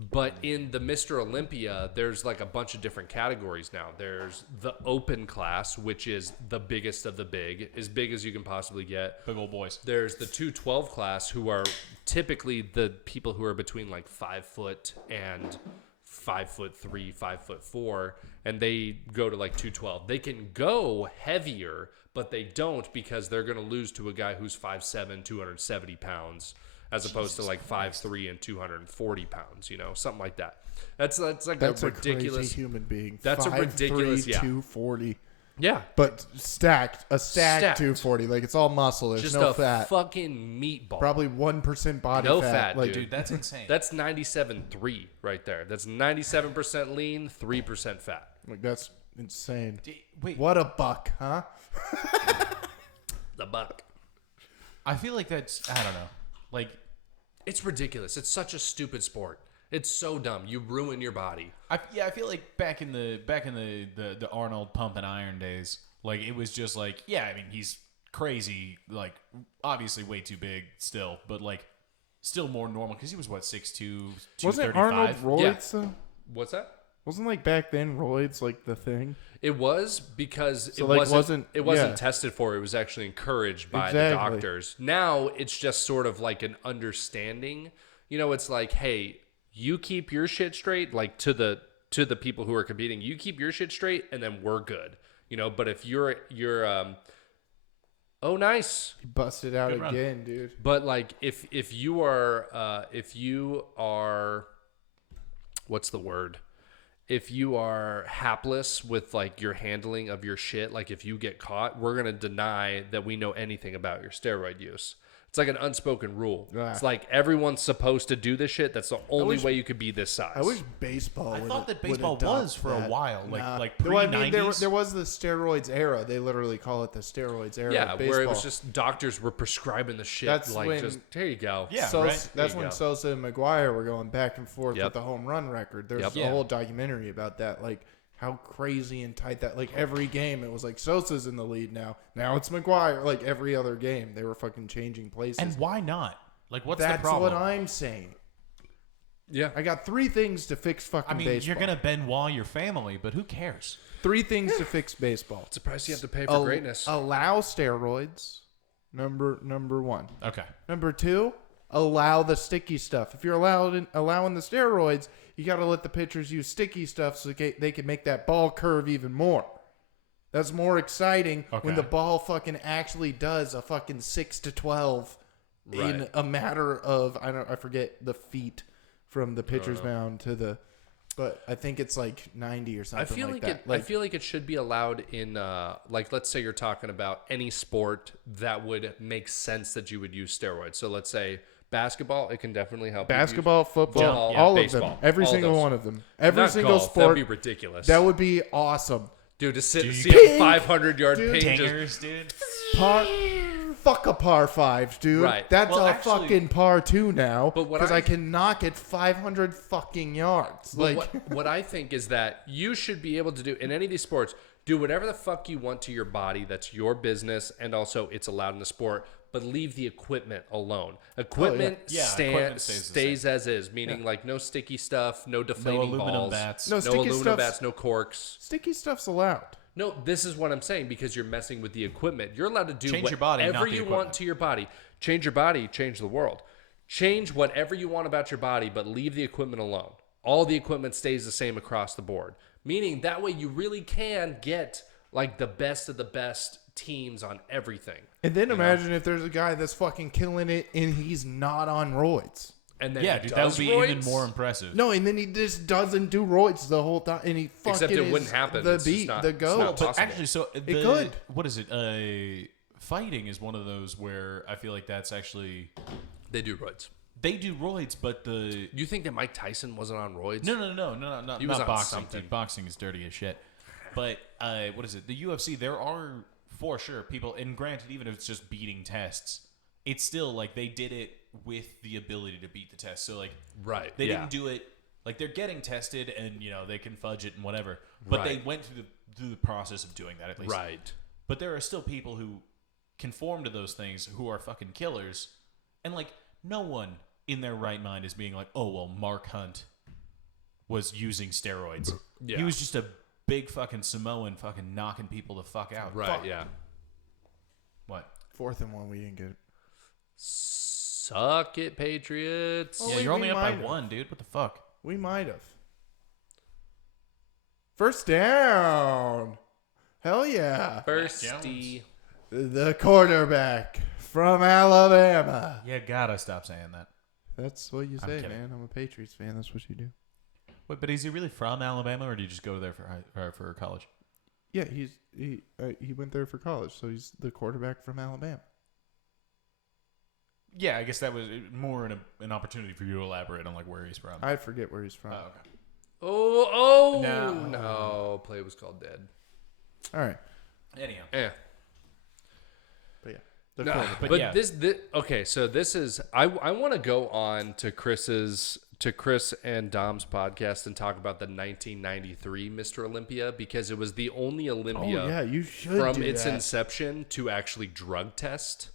but in the Mr. Olympia, there's like a bunch of different categories now. There's the open class, which is the biggest of the big, as big as you can possibly get. Big old boys. There's the 212 class, who are typically the people who are between like 5 foot and 5'3", 5'4", and they go to like 212. They can go heavier, but they don't because they're going to lose to a guy who's 5'7", 270 pounds, as opposed to like 5'3" and 240 pounds, you know, something like that. That's like That's a a ridiculous crazy human being. That's a 5'3", ridiculous, yeah. 240. Yeah. But stacked 240. 240. Like it's all muscle. There's Just no a fat. fucking meatball. Probably 1% body No fat. fat, like, dude. Dude, that's insane. That's 97.3 right there. That's 97% lean, 3% fat. Like that's insane. Wait, What a buck, huh? The buck. I feel like that's, I don't know. Like, It's ridiculous. It's such a stupid sport. It's so dumb. You ruin your body. I feel like back in the Arnold pump and iron days, like it was just like, yeah, I mean he's crazy, like obviously way too big still, but like still more normal because he was what 6'2", Wasn't 235. Arnold Yeah. roids though? What's that? Wasn't like back then roids like the thing? It was because So, it like, wasn't yeah. tested for. It was actually encouraged by Exactly. the doctors. Now it's just sort of like an understanding. You know, it's like, hey, you keep your shit straight, like to the people who are competing. You keep your shit straight, and then we're good. You know, but if you're oh nice. He busted out Good run. again, dude. But like if you are what's the word? If you are hapless with like your handling of your shit, like if you get caught, we're going to deny that we know anything about your steroid use. It's like an unspoken rule. Yeah. It's like everyone's supposed to do this shit. That's the only wish- way you could be this size. I wish baseball. I would- thought that would baseball adopt was for a that. while, like Well, I mean, pre-90s. there was the steroids era. They literally call it the steroids era. yeah, of where it was baseball. just doctors were prescribing the shit. That's like when- just here you go. Yeah, Sosa, right? That's There you when go. Sosa and McGuire were going back and forth Yep. with the home run record. There's Yep. a Yeah. whole documentary about that. Like how crazy and tight that. Like every game, it was like Sosa's in the lead now. Now it's McGuire. Like every other game, they were fucking changing places. And why not? Like, what's that's the problem? what I'm saying. Yeah. I got 3 things to fix fucking baseball. you're gonna Benoit your family, but who cares? 3 things to fix baseball. It's a price you have to pay for greatness. Allow steroids. Number 1. Okay. Number 2, allow the sticky stuff. If you're allowing the steroids, you got to let the pitchers use sticky stuff so they can make that ball curve even more. That's more exciting when the ball fucking actually does a fucking 6 to 12 in a matter of I forget the feet from the pitcher's mound to the. But I think it's like 90 or something. I feel like it should be allowed in, like, let's say you're talking about any sport that would make sense that you would use steroids. So let's say basketball, it can definitely help. Basketball, football, all of them, every single one of them, every single sport. That would be ridiculous. That would be awesome, dude. To see a 500-yard ping, Tingers, dude. Fuck a par 5, dude. Right. That's fucking par 2 now. But because I can knock it 500 fucking yards. But what I think is that you should be able to do in any of these sports, do whatever the fuck you want to your body. That's your business, and also it's allowed in the sport. But leave the equipment alone. Equipment stays as is, meaning like no sticky stuff, no deflating aluminum balls, bats. No sticky aluminum bats, no corks. Sticky stuff's allowed. No, this is what I'm saying because you're messing with the equipment. You're allowed to do Change your body, whatever not the you equipment. want to your body. Change your body, change the world. Change whatever you want about your body, but leave the equipment alone. All the equipment stays the same across the board. Meaning that way you really can get like the best of the best teams on everything. And then imagine if there's a guy that's fucking killing it and he's not on roids. And then Dude, that would be roids? even more impressive. No, and then he just doesn't do roids the whole time, and he fucking Except it wouldn't happen. The It's just beat, not- the it's go. not But possible. actually, so It could. What is it? Fighting is one of those where I feel like that's actually They do roids. they do roids, but the You think that Mike Tyson wasn't on roids? no, He was not on boxing. something. Dude, boxing is dirty as shit. But what is it? The UFC. There are for sure people, and granted, even if it's just beating tests, it's still like they did it with the ability to beat the test. So like, Right. they yeah. didn't do it like they're getting tested, and they can fudge it and whatever. But they Right. went through the process of doing that at least. Right. But there are still people who conform to those things who are fucking killers, and like no one in their right mind is being like, oh well, Mark Hunt was using steroids. Yeah. He was just a big fucking Samoan fucking knocking people the fuck out. Right. Fuck. Yeah. What? 4th and 1, we didn't get it. Suck it, Patriots. Oh, Yeah, wait, you're only we up by might have. 1, dude. What the fuck? We might have. First down. Hell yeah. Firsty. The quarterback from Alabama. You gotta stop saying that. That's what you I'm say, kidding. man. I'm a Patriots fan. That's what you do. Wait, but is he really from Alabama, or did he just go there for college? Yeah, he went there for college, so he's the quarterback from Alabama. Yeah, I guess that was more an opportunity for you to elaborate on like where he's from. I forget where he's from. Oh, okay. Oh, No. no. Play was called dead. All right, Anyhow, Yeah. but yeah, the No, quarterback. but yeah. this okay, so this is I want to go on to Chris and Dom's podcast and talk about the 1993 Mr. Olympia because it was the only Olympia Oh yeah, you should from do its that. inception to actually drug test.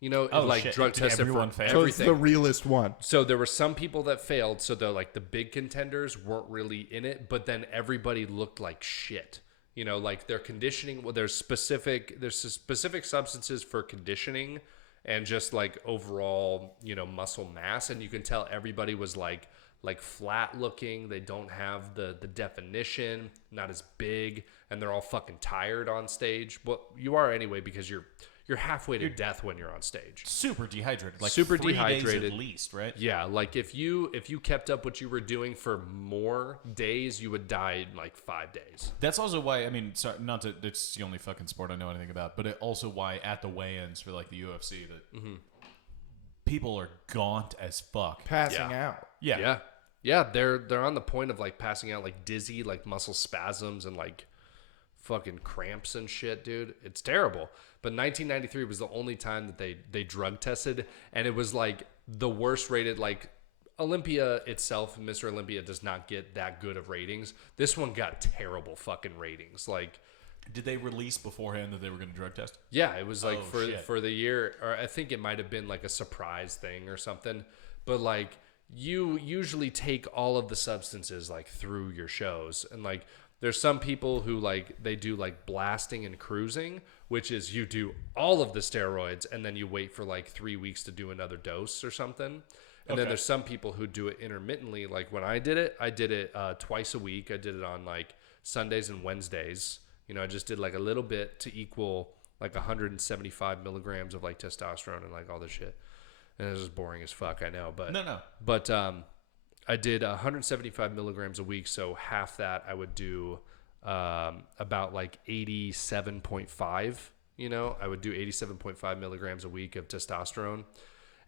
You know, Oh, like shit. drug Did tested everyone for fail? So it's everything. the realest one. So there were some people that failed, so they're like the big contenders weren't really in it, but then everybody looked like shit. You know, like their conditioning, well, there's specific substances for conditioning and just like overall, muscle mass, and you can tell everybody was like flat looking. They don't have the definition, not as big, and they're all fucking tired on stage. Well, you are anyway because you're halfway to death when you're on stage. super dehydrated, like Super 3 days dehydrated. at least, right? Yeah, like if you kept up what you were doing for more days, you would die in like 5 days. That's also why, I mean, sorry, not to, it's the only fucking sport I know anything about, but it also why at the weigh-ins for like the UFC that people are gaunt as fuck. Passing Yeah. out. Yeah. Yeah, they're on the point of like passing out, like dizzy, like muscle spasms and like fucking cramps and shit, dude. It's terrible. But 1993 was the only time that they drug tested, and it was like the worst rated. Like Olympia itself, Mr. Olympia does not get that good of ratings. This one got terrible fucking ratings. Like, Did they release beforehand that they were going to drug test? yeah, it was like Oh, shit. for the year, or I think it might have been like a surprise thing or something. But like you usually take all of the substances like through your shows, and like there's some people who like they do like blasting and cruising, which is you do all of the steroids and then you wait for like 3 weeks to do another dose or something. And then there's some people who do it intermittently. Like when I did it twice a week. I did it on like Sundays and Wednesdays. You know, I just did like a little bit to equal like 175 milligrams of like testosterone and like all this shit. And it's just boring as fuck, I know. But But I did 175 milligrams a week. So half that I would do about like 87.5. You know, I would do 87.5 milligrams a week of testosterone.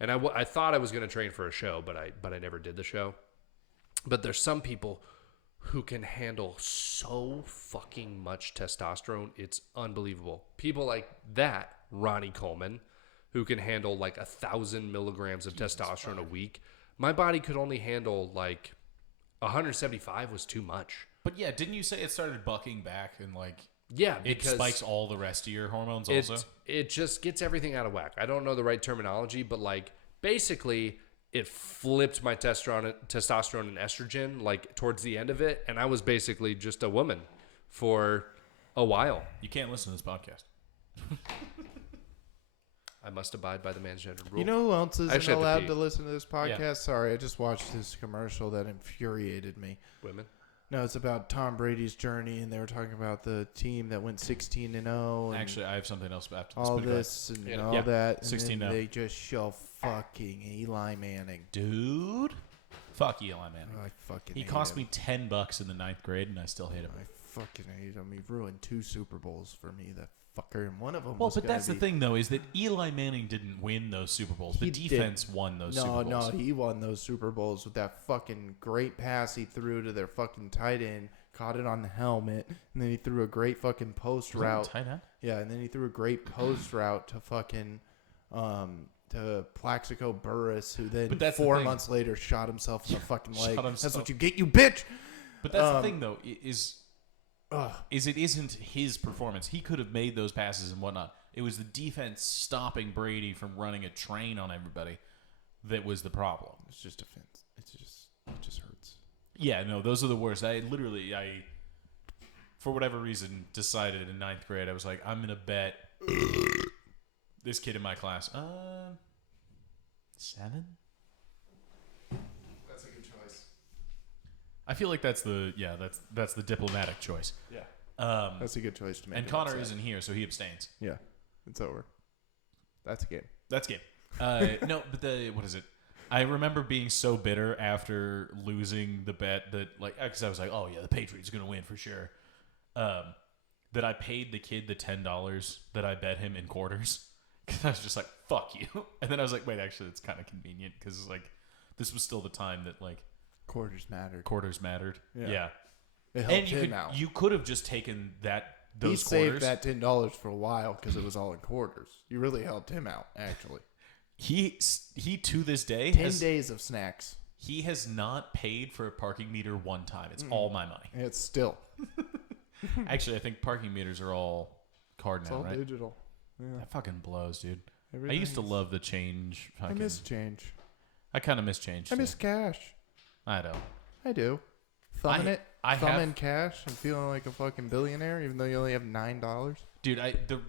And I thought I was going to train for a show, but I never did the show. But there's some people who can handle so fucking much testosterone. It's unbelievable. People like that, Ronnie Coleman, who can handle like 1,000 milligrams of testosterone a week. My body could only handle like 175 was too much. But yeah, didn't you say it started bucking back and like... Yeah, because it spikes all the rest of your hormones also? It just gets everything out of whack. I don't know the right terminology, but like basically it flipped my testosterone and estrogen like towards the end of it, and I was basically just a woman for a while. You can't listen to this podcast. I must abide by the Mansgendered rule. You know who else isn't allowed to listen to this podcast? Yeah. Sorry, I just watched this commercial that infuriated me. Women? No, it's about Tom Brady's journey, and they were talking about the team that went 16-0. Actually, I have something else after all this and all that. 16-0. They just show fucking Eli Manning. Dude. Fuck Eli Manning. I fucking He hate cost him. me $10 in the 9th grade, and I still hate him. I fucking hate him. He ruined 2 Super Bowls for me, that fucker, and one of them well, was but that's the thing, though, is that Eli Manning didn't win those Super Bowls. The defense won those Super Bowls. No, he won those Super Bowls with that fucking great pass he threw to their fucking tight end, caught it on the helmet, and then he threw a great fucking post route. Tight end? Yeah, and then he threw a great post route to fucking to Plaxico Burress, who then 4 months later shot himself in the fucking leg. That's what you get, you bitch. But that's the thing, though, is it isn't his performance. He could have made those passes and whatnot. It was the defense stopping Brady from running a train on everybody that was the problem. It's just defense. It just hurts. Yeah, no, those are the worst. I for whatever reason, decided in 9th grade, I was like, I'm going to bet this kid in my class, 7? That's a good choice. I feel like that's the diplomatic choice. Yeah. That's a good choice to make. And Connor isn't here, so he abstains. Yeah. It's over. That's a game. That's game. No, but what is it? I remember being so bitter after losing the bet that, like, because I was like, oh yeah, the Patriots are going to win for sure. That I paid the kid the $10 that I bet him in quarters. Because I was just like, fuck you. And then I was like, wait, actually, it's kind of convenient because, like, this was still the time that, like, quarters mattered. Yeah. It helped him out. You could have just taken those quarters. He saved that $10 for a while because it was all in quarters. You really helped him out, actually. He to this day 10 days of snacks. He has not paid for a parking meter one time. It's all my money. It's still. Actually, I think parking meters are all card now, right? It's all digital. Yeah. That fucking blows, dude. I used to love the change. I miss change. I kind of miss change. I miss cash. I don't. I do. Thumbing cash and feeling like a fucking billionaire, even though you only have $9. Dude,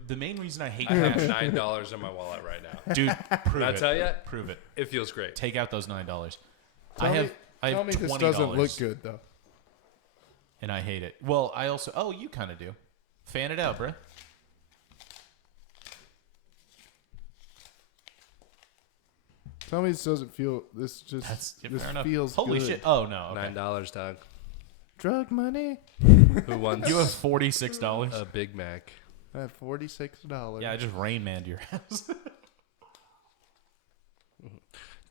the main reason I hate I have $9 in my wallet right now. Dude, prove it. Can I tell you? Prove it. It feels great. Take out those $9. Tell me $20. This doesn't look good, though. And I hate it. Well, I also... Oh, you kind of do. Fan it out, bro. Tell me this doesn't feel... This just... this feels Holy good. shit. Oh, no. Okay. $9, Doug. Drug money. Who wants... You have $46? A Big Mac. I have $46. Yeah, I just Rain Manned your house.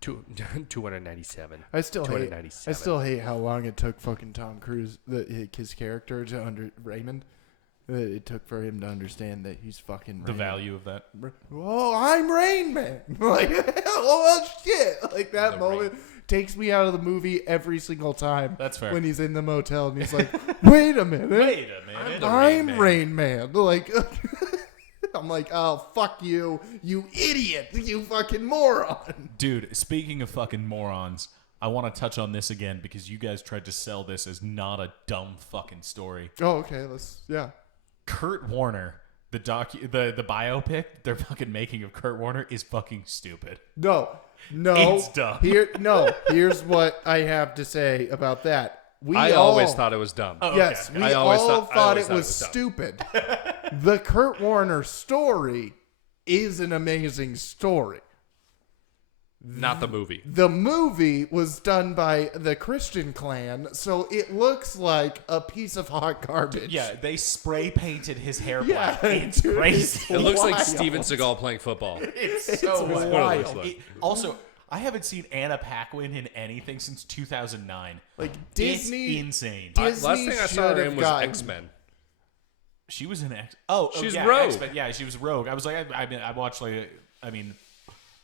297. I still hate how long it took fucking Tom Cruise, his character, to Raymond. It took for him to understand that he's fucking the value of that. Oh, I'm Rain Man. Like, oh shit! Like that moment takes me out of the movie every single time. That's fair. When he's in the motel and he's like, "Wait a minute, I'm Rain Man." Like, I'm like, "Oh fuck you, you idiot, you fucking moron." Dude, speaking of fucking morons, I want to touch on this again because you guys tried to sell this as not a dumb fucking story. Oh, okay. Yeah. Kurt Warner, the biopic they're fucking making of Kurt Warner is fucking stupid. No. It's dumb. Here's what I have to say about that. I always thought it was dumb. Oh, Yes, okay. we I always all thought it dumb. was stupid. The Kurt Warner story is an amazing story. Not the movie. The movie was done by the Christian clan, so it looks like a piece of hot garbage. Yeah, they spray painted his hair Yeah, black. It's dude, crazy. It looks like wild. Steven Seagal playing football. It's so It's wild. wild. Also, I haven't seen Anna Paquin in anything since 2009. Like Disney, It's insane. Disney Last thing I saw her should in have was gotten- X-Men. She was in X. Oh, She's yeah, Rogue. X-Men. Yeah, she was Rogue. I was like, I watched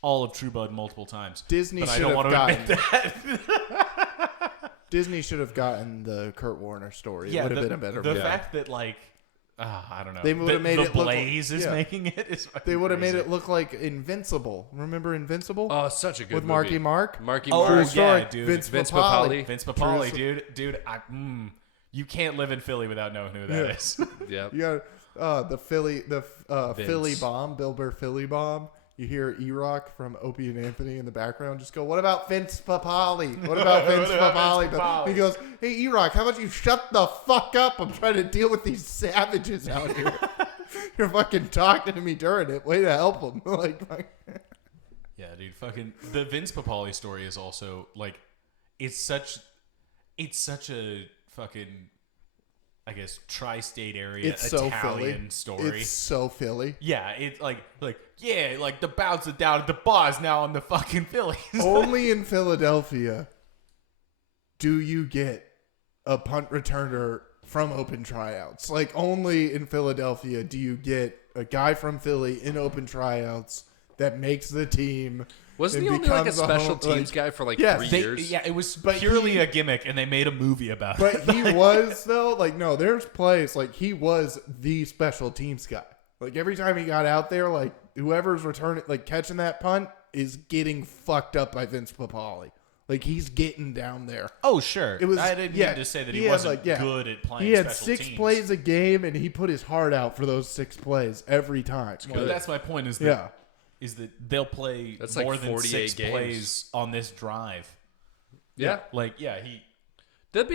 all of True Blood multiple times. Disney but I should don't have want to gotten. admit that. Disney should have gotten the Kurt Warner story. It Yeah, would have been a better the movie. fact that I don't know. They would have made the it look like- Blaze is yeah. making it. Is They would have made crazy. it look like Invincible. Remember Invincible? Oh, such a good With movie. Marky Mark? Marky Oh, Mark. yeah, dude. Vince Vince Papali. Papali. Vince Papali, True. dude. You can't live in Philly without knowing who that Yeah. is. Yep. You got the Philly Vince. Philly bomb, Bill Burr Philly bomb. You hear E-Rock from Opie and Anthony in the background just go, what about Vince Papali? What about Vince Papali? Vince Papali? He goes, hey, E-Rock, how about you shut the fuck up? I'm trying to deal with these savages out here. You're fucking talking to me during it. Way to help them. Yeah, dude. Fucking the Vince Papali story is also like, it's such a fucking, I guess, tri-state area It's so Italian Philly. story. It's so Philly. Yeah, it's like the bounce it down at the bars now on the fucking Phillies. Only in Philadelphia do you get a punt returner from open tryouts. Like, only in Philadelphia do you get a guy from Philly in open tryouts that makes the team. Wasn't he and only like a becomes special home- teams guy for like Yes, 3 years? Yeah, it was But purely he- a gimmick, and they made a movie about But it. he was, though, like, no, there's plays, like, he was the special teams guy. Like, every time he got out there, like, whoever's returning, like, catching that punt is getting fucked up by Vince Papali. Like, he's getting down there. Oh, sure. It was- I didn't yeah, mean to say that he he had, wasn't like, yeah. good at playing He had special 6 teams. plays a game, and he put his heart out for those 6 plays every time. But that's my point. Is that Yeah. they'll play That's like more than 48 6 games. plays on this drive. Yeah. Like, yeah, he. That'd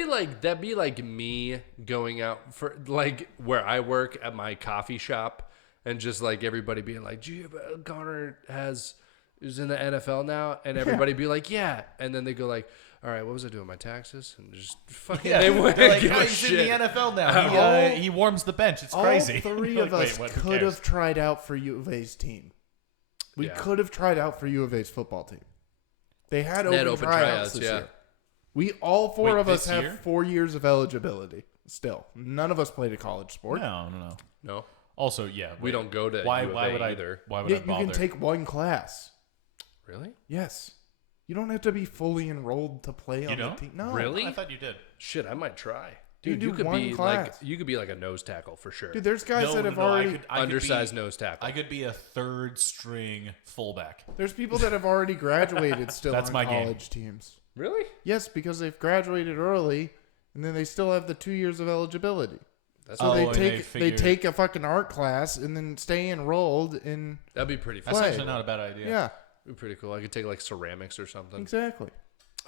be like me going out for like where I work at my coffee shop and just like everybody being like, "Gee, Connor is in the NFL now," and everybody be like, "Yeah," and then they go like, "All right, what was I doing? My taxes?" And just fucking Yeah, they wouldn't they're like, give "Oh, a he's shit. in the NFL now. He warms the bench. It's crazy." All 3 You're of like, us "Wait, what? Who could cares?" have tried out for U of A's team. We Yeah. could have tried out for U of A's football team. They had They had open open tryouts tryouts, this yeah. year. We all 4 Wait, of us this have year? 4 years of eligibility. Still, none of us played a college sport. No. No, Also, yeah, we don't go to Why? U of Why A would I? either. Why would Yeah, I you bother? can take 1 class. Really? Yes, you don't have to be fully enrolled to play on don't? the team. No, Really? I thought you did. Shit, I might try. You Dude, do you could one be class. like a nose tackle for sure. dude. There's guys that have I already. could Undersized be, nose tackle. I could be a third string fullback. There's people that have already graduated still That's on my game. college teams. Really? Yes, because they've graduated early, and then they still have the 2 years of eligibility. That's So Oh, they and take they they figure- take a fucking art class and then stay enrolled in. That'd be pretty fun. That's Play. actually not a bad idea. Yeah, That'd be pretty cool. I could take like ceramics or something. exactly.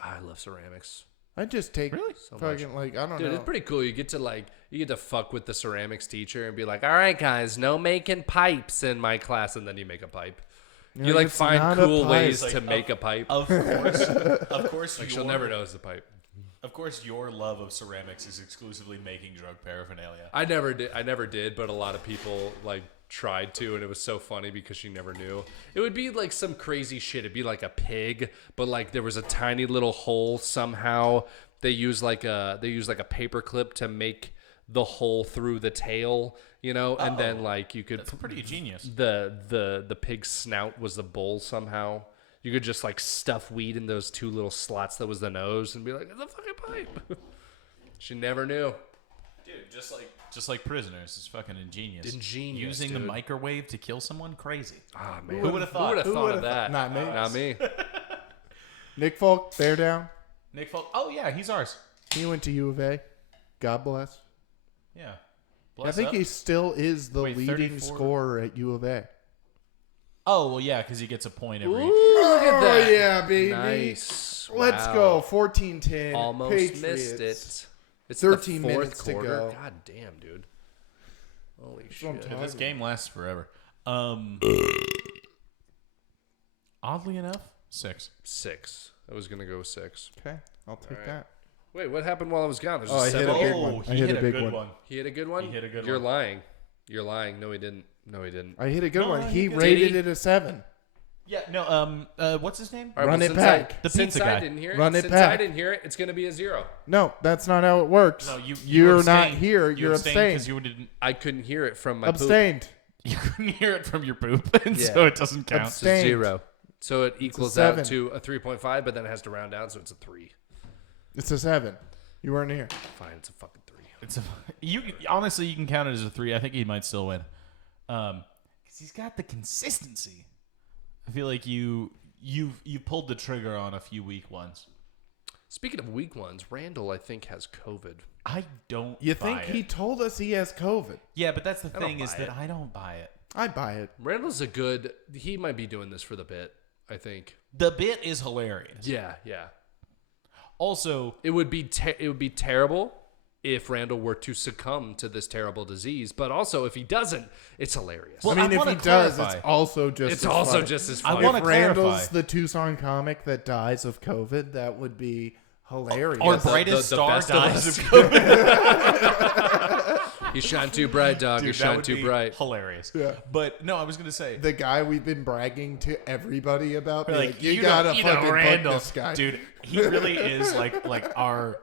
I love ceramics. I just take So fucking like I don't Dude, know. it's pretty cool. You get to fuck with the ceramics teacher and be like, "All right, guys, no making pipes in my class," and then you make a pipe. You're You like "It's find not a cool pipe." ways Like, to make a pipe. Of course, Like she'll never know it's a pipe. Of course, your love of ceramics is exclusively making drug paraphernalia. I never did, but a lot of people like tried to, and it was so funny because she never knew. It would be like some crazy shit. It'd be like a pig, but like there was a tiny little hole somehow. They use like a paper clip to make the hole through the tail, you know, and then like you could That's pretty genius. the pig's snout was the bowl somehow. You could just like stuff weed in those 2 little slots that was the nose and be like, "It's a fucking pipe." She never knew. Dude, just like prisoners, it's fucking ingenious. Ingenious, Using the dude. microwave to kill someone, crazy. Ah, man. Who would've thought? Who would have Who thought would've of that? Not me. Not me. Nick Folk, bear down. Nick Folk. Oh yeah, he's ours. He went to U of A. God bless. Yeah. I think he still is the Wait, leading 34? scorer at U of A. Oh well, yeah, because he gets a point every. Ooh, look at that. yeah, baby. Nice. Let's Wow. go. 14-10. Almost Patriots. missed it. It's 13 the fourth minutes to quarter. go. God damn, dude. Holy what I'm shit. talking Dude, this game lasts forever. Oddly enough, 6. 6. I was going to go with 6. Okay, I'll take right. that. Wait, what happened while I was gone? There's Oh, I just hit a 7. big Oh, one. I he hit hit a a big good one. one. He hit a good one? He hit a good You're one. lying. You're lying. No, he didn't. No, he didn't. I hit a good No, one. no, He you did. rated Did he? it a 7. Yeah, no. What's his name? All right, Run well, it since back. The since pizza I guy. didn't hear it, Run it since back. I didn't hear it, it's going to be a 0. No, that's not how it works. No, You're not abstained. here. You You're abstained abstained. because you didn't. I couldn't hear it from my poop. Abstained. You couldn't hear it from your poop, and Yeah. so it doesn't count. It's a Abstained. 0. So it equals 7. out to a 3.5, but then it has to round down, so it's a 3. It's a 7. You weren't here. Fine, it's a fucking 3. It's honestly, you can count it as a 3. I think he might still win, because he's got the consistency. I feel like you pulled the trigger on a few weak ones. Speaking of weak ones, Randall, I think, has COVID. I don't. You buy think it. he told us he has COVID? Yeah, but that's the I don't thing is buy that it. I don't buy it. I buy it. Randall's he might be doing this for the bit, I think. The bit is hilarious. Yeah, yeah. Also, It would be terrible if Randall were to succumb to this terrible disease, but also if he doesn't, it's hilarious. Well, I mean, I if wanna he does, clarify. it's also just it's as also funny. just as I funny. wanna If Randall's clarify. the Tucson comic that dies of COVID, that would be hilarious. our the- brightest the star best of dies us. of COVID. You shine too bright, dog. You Dude, that shine would too be bright. hilarious. Yeah. But no, I was gonna say, The guy we've been bragging to everybody about. Be like, like, you gotta know fucking Randall, book this guy. dude. He really is like our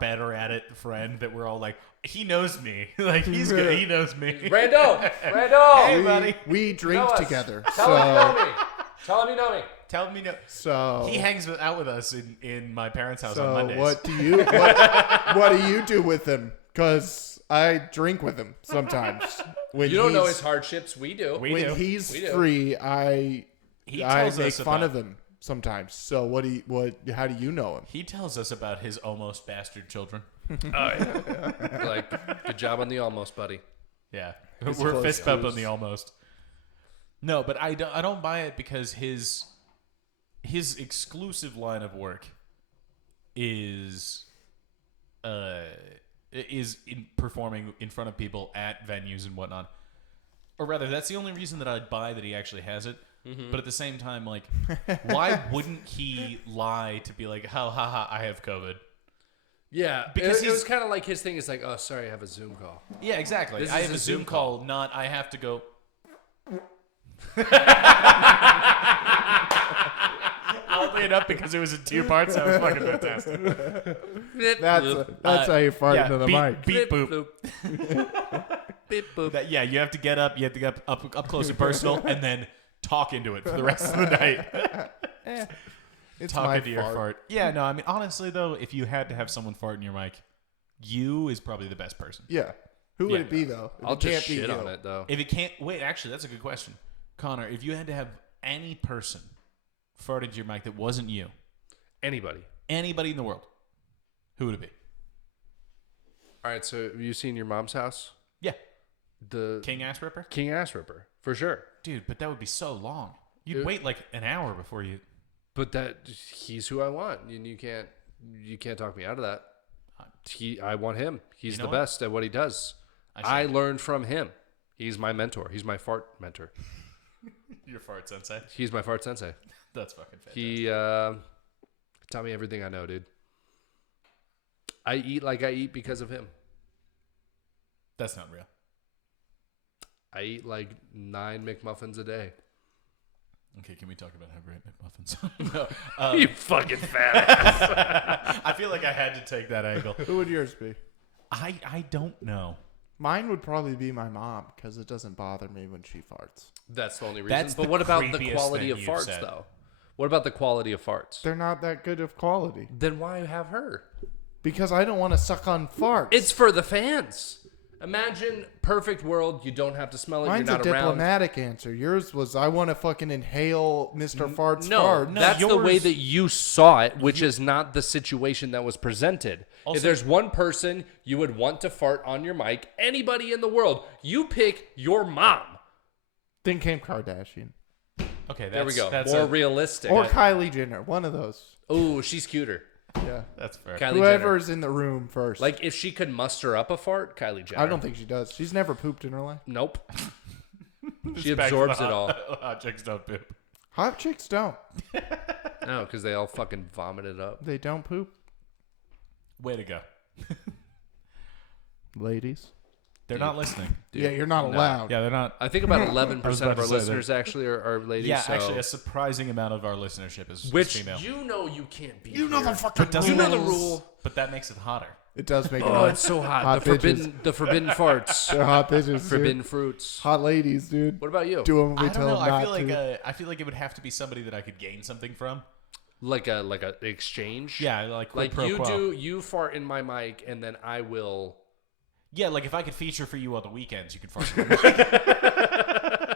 better at it friend that we're all like, he knows me. Like he's good. He knows me. Randall! Hey, buddy. We drink Know us. together. Tell him you know So, me. Tell him you know me. Tell me no. so He hangs out with us in my parents' house on So Mondays. what do you do with him? Because I drink with him sometimes. When You don't know he's- his hardships. We do. We when do. he's We do. free, I He I tells make us fun about- of him sometimes. So how do you know him? He tells us about his almost bastard children. Oh, yeah. Like, good job on the almost, buddy. Yeah, His we're close fist bump clues. on the almost. No, but I don't buy it because his exclusive line of work is in performing in front of people at venues and whatnot. Or rather, that's the only reason that I'd buy that he actually has it. But at the same time, like, why wouldn't he lie to be like, ha ha ha, I have COVID? Yeah, Because it was he's- kind of like his thing is like, oh, sorry, I have a Zoom call. Yeah, exactly. This I is have a a Zoom Zoom call, not I have to go. Oddly enough, because it was in 2 parts, that was fucking fantastic. That's how you fart into the beep, mic. beep, boop. Beep, boop. That, yeah, you have to get up. You have to get up close and personal, and then talk into it for the rest of the night. It's Talk my into your fart. Yeah, no, I mean, honestly, though, if you had to have someone fart in your mic, you is probably the best person. Yeah. Who would Yeah. it be though? If I'll it can't just be shit you. on it, though. If it can't, wait, actually, that's a good question. Connor, if you had to have any person fart into your mic that wasn't you, Anybody. anybody in the world, who would it be? All right, so have you seen your mom's house? Yeah. The King Ass Ripper? King Ass Ripper, for sure. Dude, but that would be so long. You'd wait like an hour before you... But he's who I want, and you can't talk me out of that. I want him. He's You the know what? best at what he does. I I second. learned from him. He's my mentor. He's my fart mentor. Your fart sensei. He's my fart sensei. That's fucking fantastic. He taught me everything I know, dude. I eat like I eat because of him. That's not real. I eat like 9 McMuffins a day. Okay, can we talk about how great McMuffins are? You fucking fat ass. I feel like I had to take that angle. Who would yours be? I don't know. Mine would probably be my mom because it doesn't bother me when she farts. That's the only reason. That's But the what about the creepiest quality thing of you've farts, said. though? What about the quality of farts? They're not that good of quality Then why have her? because I don't want to suck on farts. It's for the fans. Imagine perfect world. You don't have to smell it. Mine's You're a not around. diplomatic answer. Yours was, I want to fucking inhale Mr. Fart's No, fart. that's the way yours- that you saw it, which is not the situation that was presented. Also- If there's one person you would want to fart on your mic, anybody in the world, you pick your mom. Then came Kardashian. Okay, There we go. That's More a- realistic. Or Kylie Jenner. One of those. Oh, she's cuter. Yeah. That's fair. Kylie Jenner. Whoever's in the room first. Like, if she could muster up a fart, Kylie Jenner. I don't think she does. She's never pooped in her life. Nope. She Just back to absorbs the it all. Hot chicks don't poop. Hot chicks don't. No, because they all fucking vomit it up. They don't poop. Way to go. Ladies. They're not listening. Dude, yeah, you're not no. allowed. Yeah, they're not. I think about 11% I was of about our to say listeners actually are ladies. Yeah, so. actually, a surprising amount of our listenership is Which female. you know you can't be. You know the here. fucking doesn't You know the rules. rule. But that makes it hotter. It does make it Oh, hot. it's so hot. Hot the bitches. forbidden farts. They're hot bitches, dude. Forbidden fruits. Hot ladies, dude. What about you? Do them when we I don't tell know. them I not feel like to. I feel like it would have to be somebody that I could gain something from. Like a exchange. Yeah, like quid Like pro you quo. you fart in my mic, and then I will. Yeah, like if I could feature for you on the weekends, you could fart. in my mic.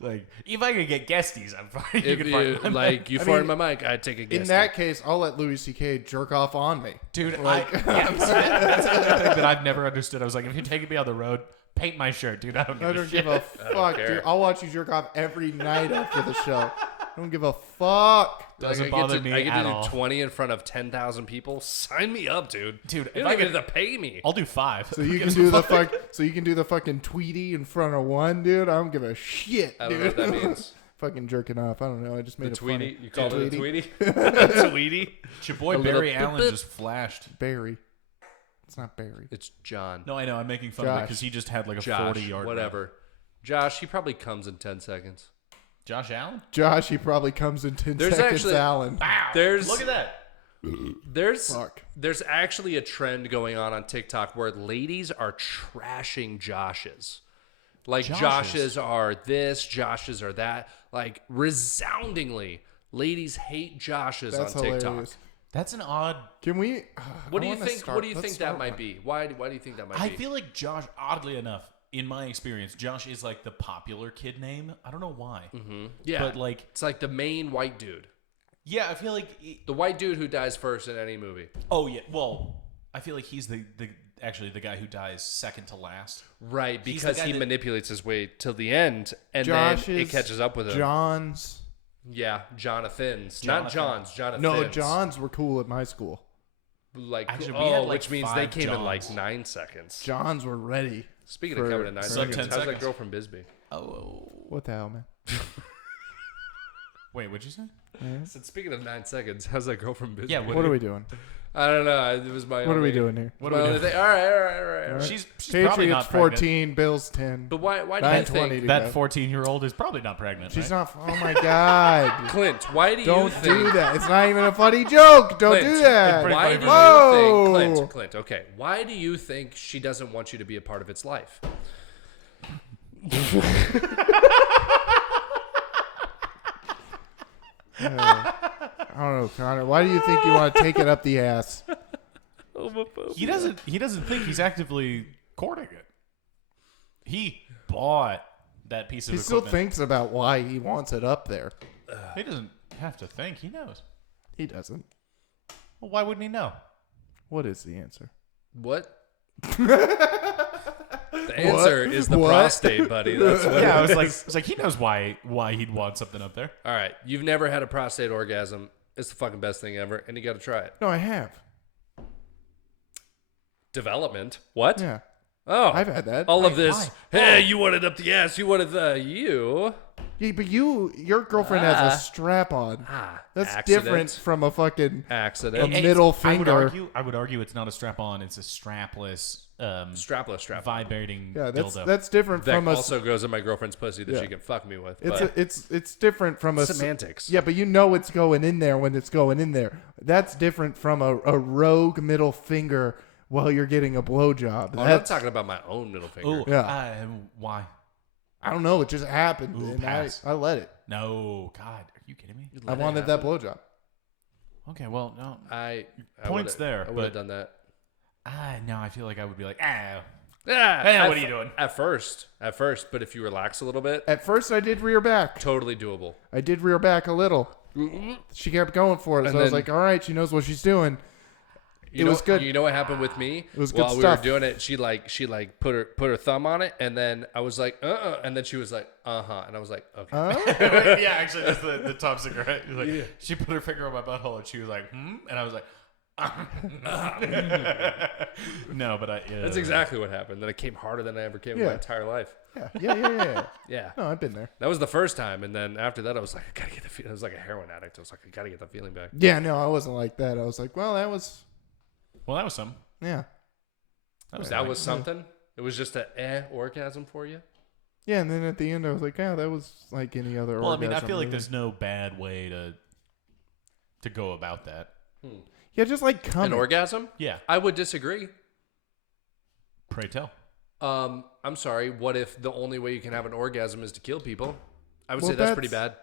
Like if I could get guesties, I'm fine. You If could you, fart. in my like mic. you I fart in mean, my mic, I take a guess. In that case, I'll let Louis C.K. jerk off on me. Dude, Like- that's another thing that I've never understood. I was like, if you're taking me on the road, paint my shirt, dude. I don't give I a don't shit. give a fuck, care. dude. I'll watch you jerk off every night after the show. I don't give a fuck. Doesn't I bother get to, me I get at to all. do 20 in front of 10,000 people. Sign me up, dude. Dude, you if don't I even could, have to pay me. I'll do 5. So you Who can gives do a the fuck? so you can do the fucking Tweety in front of one, dude. I don't give a shit, I don't dude. know what that means. Fucking jerking off. I don't know. I just made The it funny. Tweety. You call it a Tweety. Tweety? Tweety? It's your boy A little Barry boop Allen boop. just flashed. Barry. It's not Barry. It's John. No, I know. I'm making fun of it Josh. because he just had like a Josh. 40-yard Whatever. Josh, he probably comes in 10 seconds. Josh Allen? Josh, he probably comes in 10 There's seconds, actually- Alan. Wow. There's- Look at that. Fuck. There's actually a trend going on TikTok where ladies are trashing Joshes. Like Joshes? Joshes are this, Joshes are that. Like resoundingly, ladies hate Joshes That's on TikTok. hilarious. That's an odd. Can we? What do I you wanna think? start- What do you let's think that start might one. be? Why do you think that might I be? feel like Josh, oddly enough, in my experience, Josh is like the popular kid name. I don't know why. Yeah, But like, it's like the main white dude, yeah, I feel like. the white dude who dies first in any movie. Oh yeah. Well, I feel like he's the actually the guy who dies second to last. Right, He's because the guy he that- manipulates his way till the end, and Josh's, then it catches up with him. John's. Yeah, Jonathan's, not Jonathan. John's. Jonathan's. No, John's were cool at my school. Like, Actually, we oh, had, like, which means they 5 came in like Johns. 9 seconds. John's were ready. Speaking for- of coming in 9 for seconds, 10 how's that seconds. girl from Bisbee? Oh. What the hell, man? Wait, what'd you say? I said, speaking of 9 seconds, how's that girl from Bisbee? Yeah, What are we doing? I don't know. It was my. What are we only- doing here? What my are we only doing? thing. All right. She's probably Patriots not pregnant. 14, Bills 10. But why do you 920 think, to That go. 14-year-old is probably not pregnant. She's right? not. Oh my god! Clint? Why do you Don't think? do that. It's not even a funny joke. Don't Clint, do that. pretty Why funny do for Whoa. you think, Clint? Okay. Why do you think she doesn't want you to be a part of its life? I don't know, Connor. Why do you think you want to take it up the ass? He doesn't think he's actively courting it. He bought that piece of He still equipment. thinks about why he wants it up there. He doesn't have to think. He knows. He doesn't. Well, why wouldn't he know? What is the answer? What? The answer is the What? prostate, buddy. That's what. Yeah, I was like, he knows why he'd want something up there. All right, you've never had a prostate orgasm. It's the fucking best thing ever, and you got to try it. No, I have. Development. What? Yeah, Oh, I've had that. all of Wait, this. why? Hey, you wanted up the ass. You wanted the you. Yeah, but your girlfriend has a strap on. That's accident. different from a fucking Accident. A middle I finger. would argue it's not a strap-on. It's a strapless, Strapless strap. vibrating yeah. dildo. That's different That from a. also goes in my girlfriend's pussy that Yeah. she can fuck me with. It's but it's different from a semantics. Yeah, but you know it's going in there when it's going in there. That's different from a rogue middle finger while you're getting a blowjob. Oh, I'm not talking about my own middle finger. Ooh, Yeah. why? I don't know. It just happened, Ooh, and pass. I let it. No, God, are you kidding me? I wanted that blowjob. Okay, well, no. I Points would've- there, I would but- have done that. No, I feel like I would be like, Yeah, what are you doing? At first, but if you relax a little bit, At first, I did rear back. totally doable. I did rear back a little. She kept going for it, And so I was then- like, all right, she knows what she's doing. It was good. You know what happened with me? It was good While we stuff. were doing it, she put her thumb on it, and then I was like, and then she was like, and I was like, okay. Yeah, actually, that's the top secret. Right? Like, she put her finger on my butthole, and she was like, and I was like, no, but That's exactly what happened. Then it came harder than I ever came in my entire life. Yeah. Yeah. No, I've been there. That was the first time, and then after that, I was like, I gotta get the feeling. I was like a heroin addict. I was like, I gotta get the feeling back. Yeah, no, I wasn't like that. I was like, well, that was, Well, that was some. yeah. That was something. It was just a orgasm for you. Yeah, and then at the end, I was like, yeah, that was like any other Well, I mean, I orgasm, feel like really. there's no bad way to go about that. Yeah, just like An coming. orgasm? Yeah. I would disagree. Pray tell. I'm sorry. What if the only way you can have an orgasm is to kill people? I would Well, say that's pretty bad.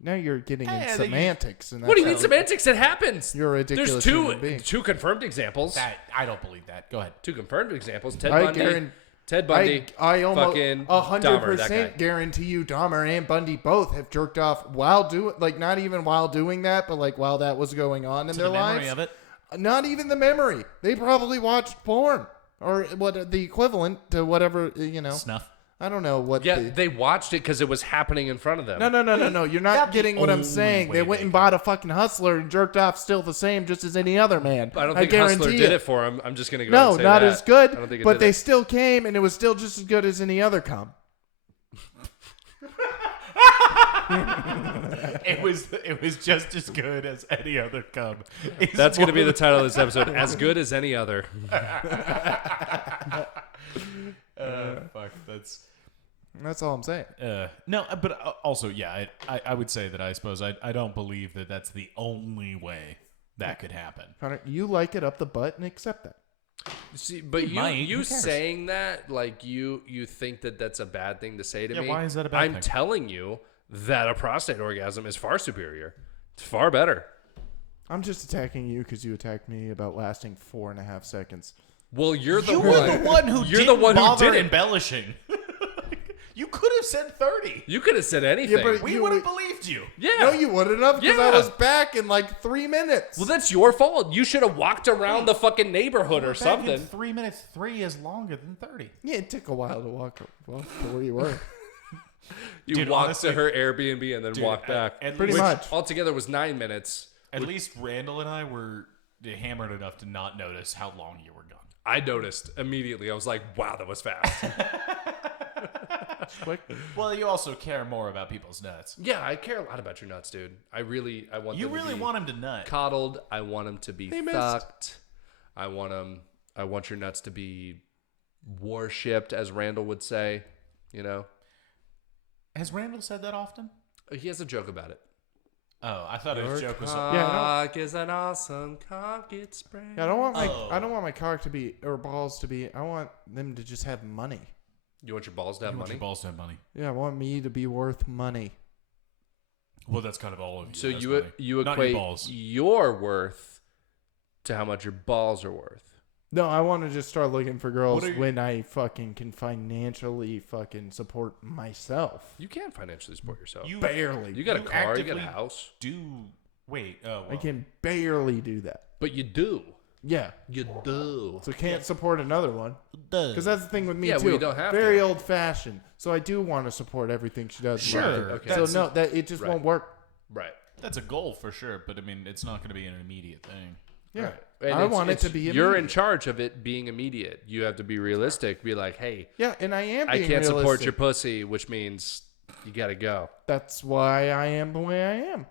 Now you're getting I in think you- semantics. And What do you mean that's semantics? It happens. You're a ridiculous There's human being. two confirmed examples. I don't believe that. Go ahead. Two confirmed examples. Ted I Bundy. guarantee. Ted Bundy. I almost fucking Dahmer, that 100% guy. guarantee you Dahmer and Bundy both have jerked off while doing, like, not even while doing that, but like while that was going on in To their the memory lives. of it. Not even the memory. They probably watched porn or what the equivalent to whatever, Snuff. I don't know what. Yeah, they watched it because it was happening in front of them. No. You're not That's getting the what I'm only saying. way They they went and could. bought a fucking Hustler and jerked off still the same, just as any other man. I don't think Hustler did it for him. I'm just gonna go. ahead No, and say not that. as good. I don't think it But did they it. still came, and it was still just as good as any other cum. It was just as good as any other cum. That's gonna be the title of this episode. As good as any other. Fuck. That's all I'm saying. No, but also, yeah, I would say that I suppose I don't believe that that's the only way that could happen. Connor, you like it up the butt and accept that. See, but You might. you Who cares? saying that, like you think that that's a bad thing to say to Yeah, me. why is that a bad I'm thing? telling you that a prostate orgasm is far superior. It's far better. I'm just attacking you because you attacked me about lasting 4.5 seconds. Well, you're the You one. were the one who You're didn't the one who bother did it. embellishing. You could have said 30. You could have said anything. but- We You would have would- believed you. yeah. No, you wouldn't have because I Yeah. was back in like 3 minutes. Well, that's your fault. You should have walked around the fucking neighborhood or Back in something. 3 minutes, 3 is longer than 30. Yeah, it took a while to walk to where you were. You Dude, walked honestly- to her Airbnb and then walked back. Pretty least, much. Altogether was 9 minutes. At least Randall and I were hammered enough to not notice how long you were gone. I noticed immediately. I was like, wow, that was fast. Quick. Well, you also care more about people's nuts. Yeah, I care a lot about your nuts, dude. I want You them really to be want him to nut. coddled. I want them to be They missed. fucked. I want your nuts to be worshipped, as Randall would say. You know, Has Randall said that often? he has a joke about it. Oh, I thought his joke was. Yeah, I don't- Cock is an awesome cock. It's spread. Yeah, I don't want my Oh. I don't want my cock to be or balls to be. I want them to just have money. You want your balls to have You want money? your balls to have money. Yeah, I want me to be worth money. Well, that's kind of all of you. So That's you money. you Not your equate balls. your worth to how much your balls are worth. No, I want to just start looking for girls What are you- when I fucking can financially fucking support myself. You can financially support yourself. You Barely. You got a you car, you got a actively house, do. Wait. Oh, well. I can barely do that. but you do. Yeah. You do. So can't support another one. Because that's the thing with me Yeah, too. well, you don't have Very to. old fashioned. So I do want to support everything she does. in Sure, life. okay. So That's- no, that it just right. won't work. Right. That's a goal for sure, but I mean, it's not going to be an immediate thing. Yeah. Right. And I want it to be You're in immediate. charge of it being immediate. You have to be realistic. Be like, hey, Yeah, and I am I being can't support realistic. your pussy, which means you got to go. That's why I am the way I am.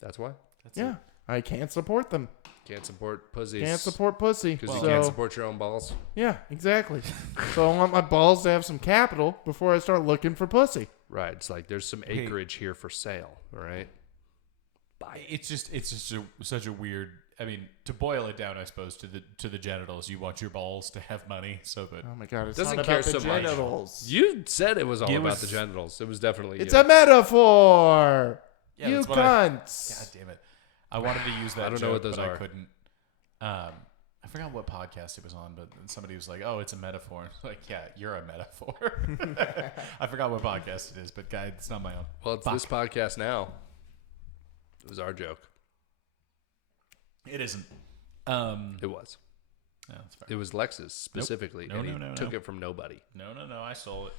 That's why. That's Yeah. I can't support them. Can't support pussies. Can't support pussy. Because so, you can't support your own balls. yeah, exactly. So I want my balls to have some capital before I start looking for pussy. Right. It's like there's some acreage here for sale. All right. It's just such a weird. I mean, to boil it down, I suppose to the genitals, you want your balls to have money, so that Oh my god, it's Doesn't not care about the so much. genitals. You said it was all It about was- the genitals. It was definitely It's you. a metaphor. Yeah, you that's what I- cunts. God damn it! I wanted to use that. I don't know joke, what those but are. I couldn't. I forgot what podcast it was on, but somebody was like, "Oh, it's a metaphor." I was like, yeah, you're a metaphor. I forgot what podcast it is, but guy, it's not my own. Well, it's this podcast now. It was our joke. It isn't. It was. No, that's fair. It was Lex's specifically, Nope. and he No. took it from nobody. No. I stole it.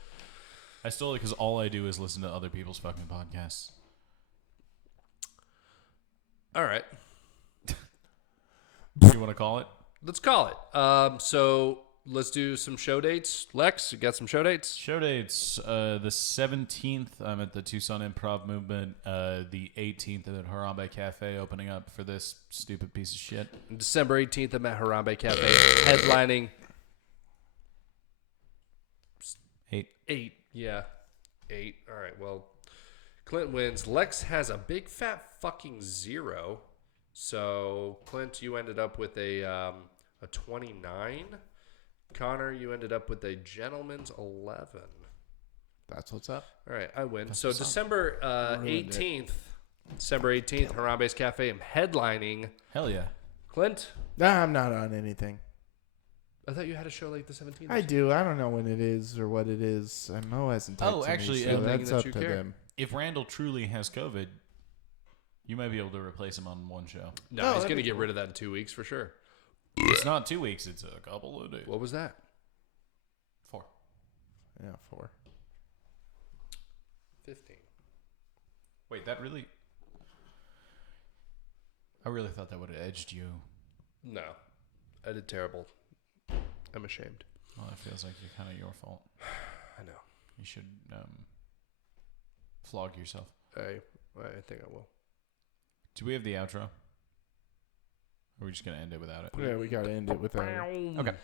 I stole it because all I do is listen to other people's fucking podcasts. All right. You want to call it? Let's call it. So let's do some show dates. Lex, you got some show dates? Show dates. The 17th, I'm at the Tucson Improv Movement. The 18th at Harambe Cafe, opening up for this stupid piece of shit. December 18th, I'm at Harambe Cafe, headlining 8. Yeah, 8. All right, well, Clint wins. Lex has a big fat fucking 0. So, Clint, you ended up with a 29. Connor, you ended up with a gentleman's 11. That's what's up. All right, I win. So December 18th, Harambe's Cafe. I'm headlining. Hell yeah. Clint, Nah, I'm not on anything. I thought you had a show like the 17th. I do. I don't know when it is or what it is. Mo hasn't texted me, actually, so I'm that's thinking that up you to care. them. If Randall truly has COVID, you might be able to replace him on one show. No, Oh, he's that'd going to be get cool. rid of that in 2 weeks for sure. It's not 2 weeks, it's a couple of days. What was that? 4. Yeah, 4. 15. Wait, that really... I really thought that would have edged you. No, I did terrible. I'm ashamed. Well, that feels like you're kind of your fault. I know. You should flog yourself. I think I will. Do we have the outro? Or are we just going to end it without it? Yeah, we gotta end it with that. Okay.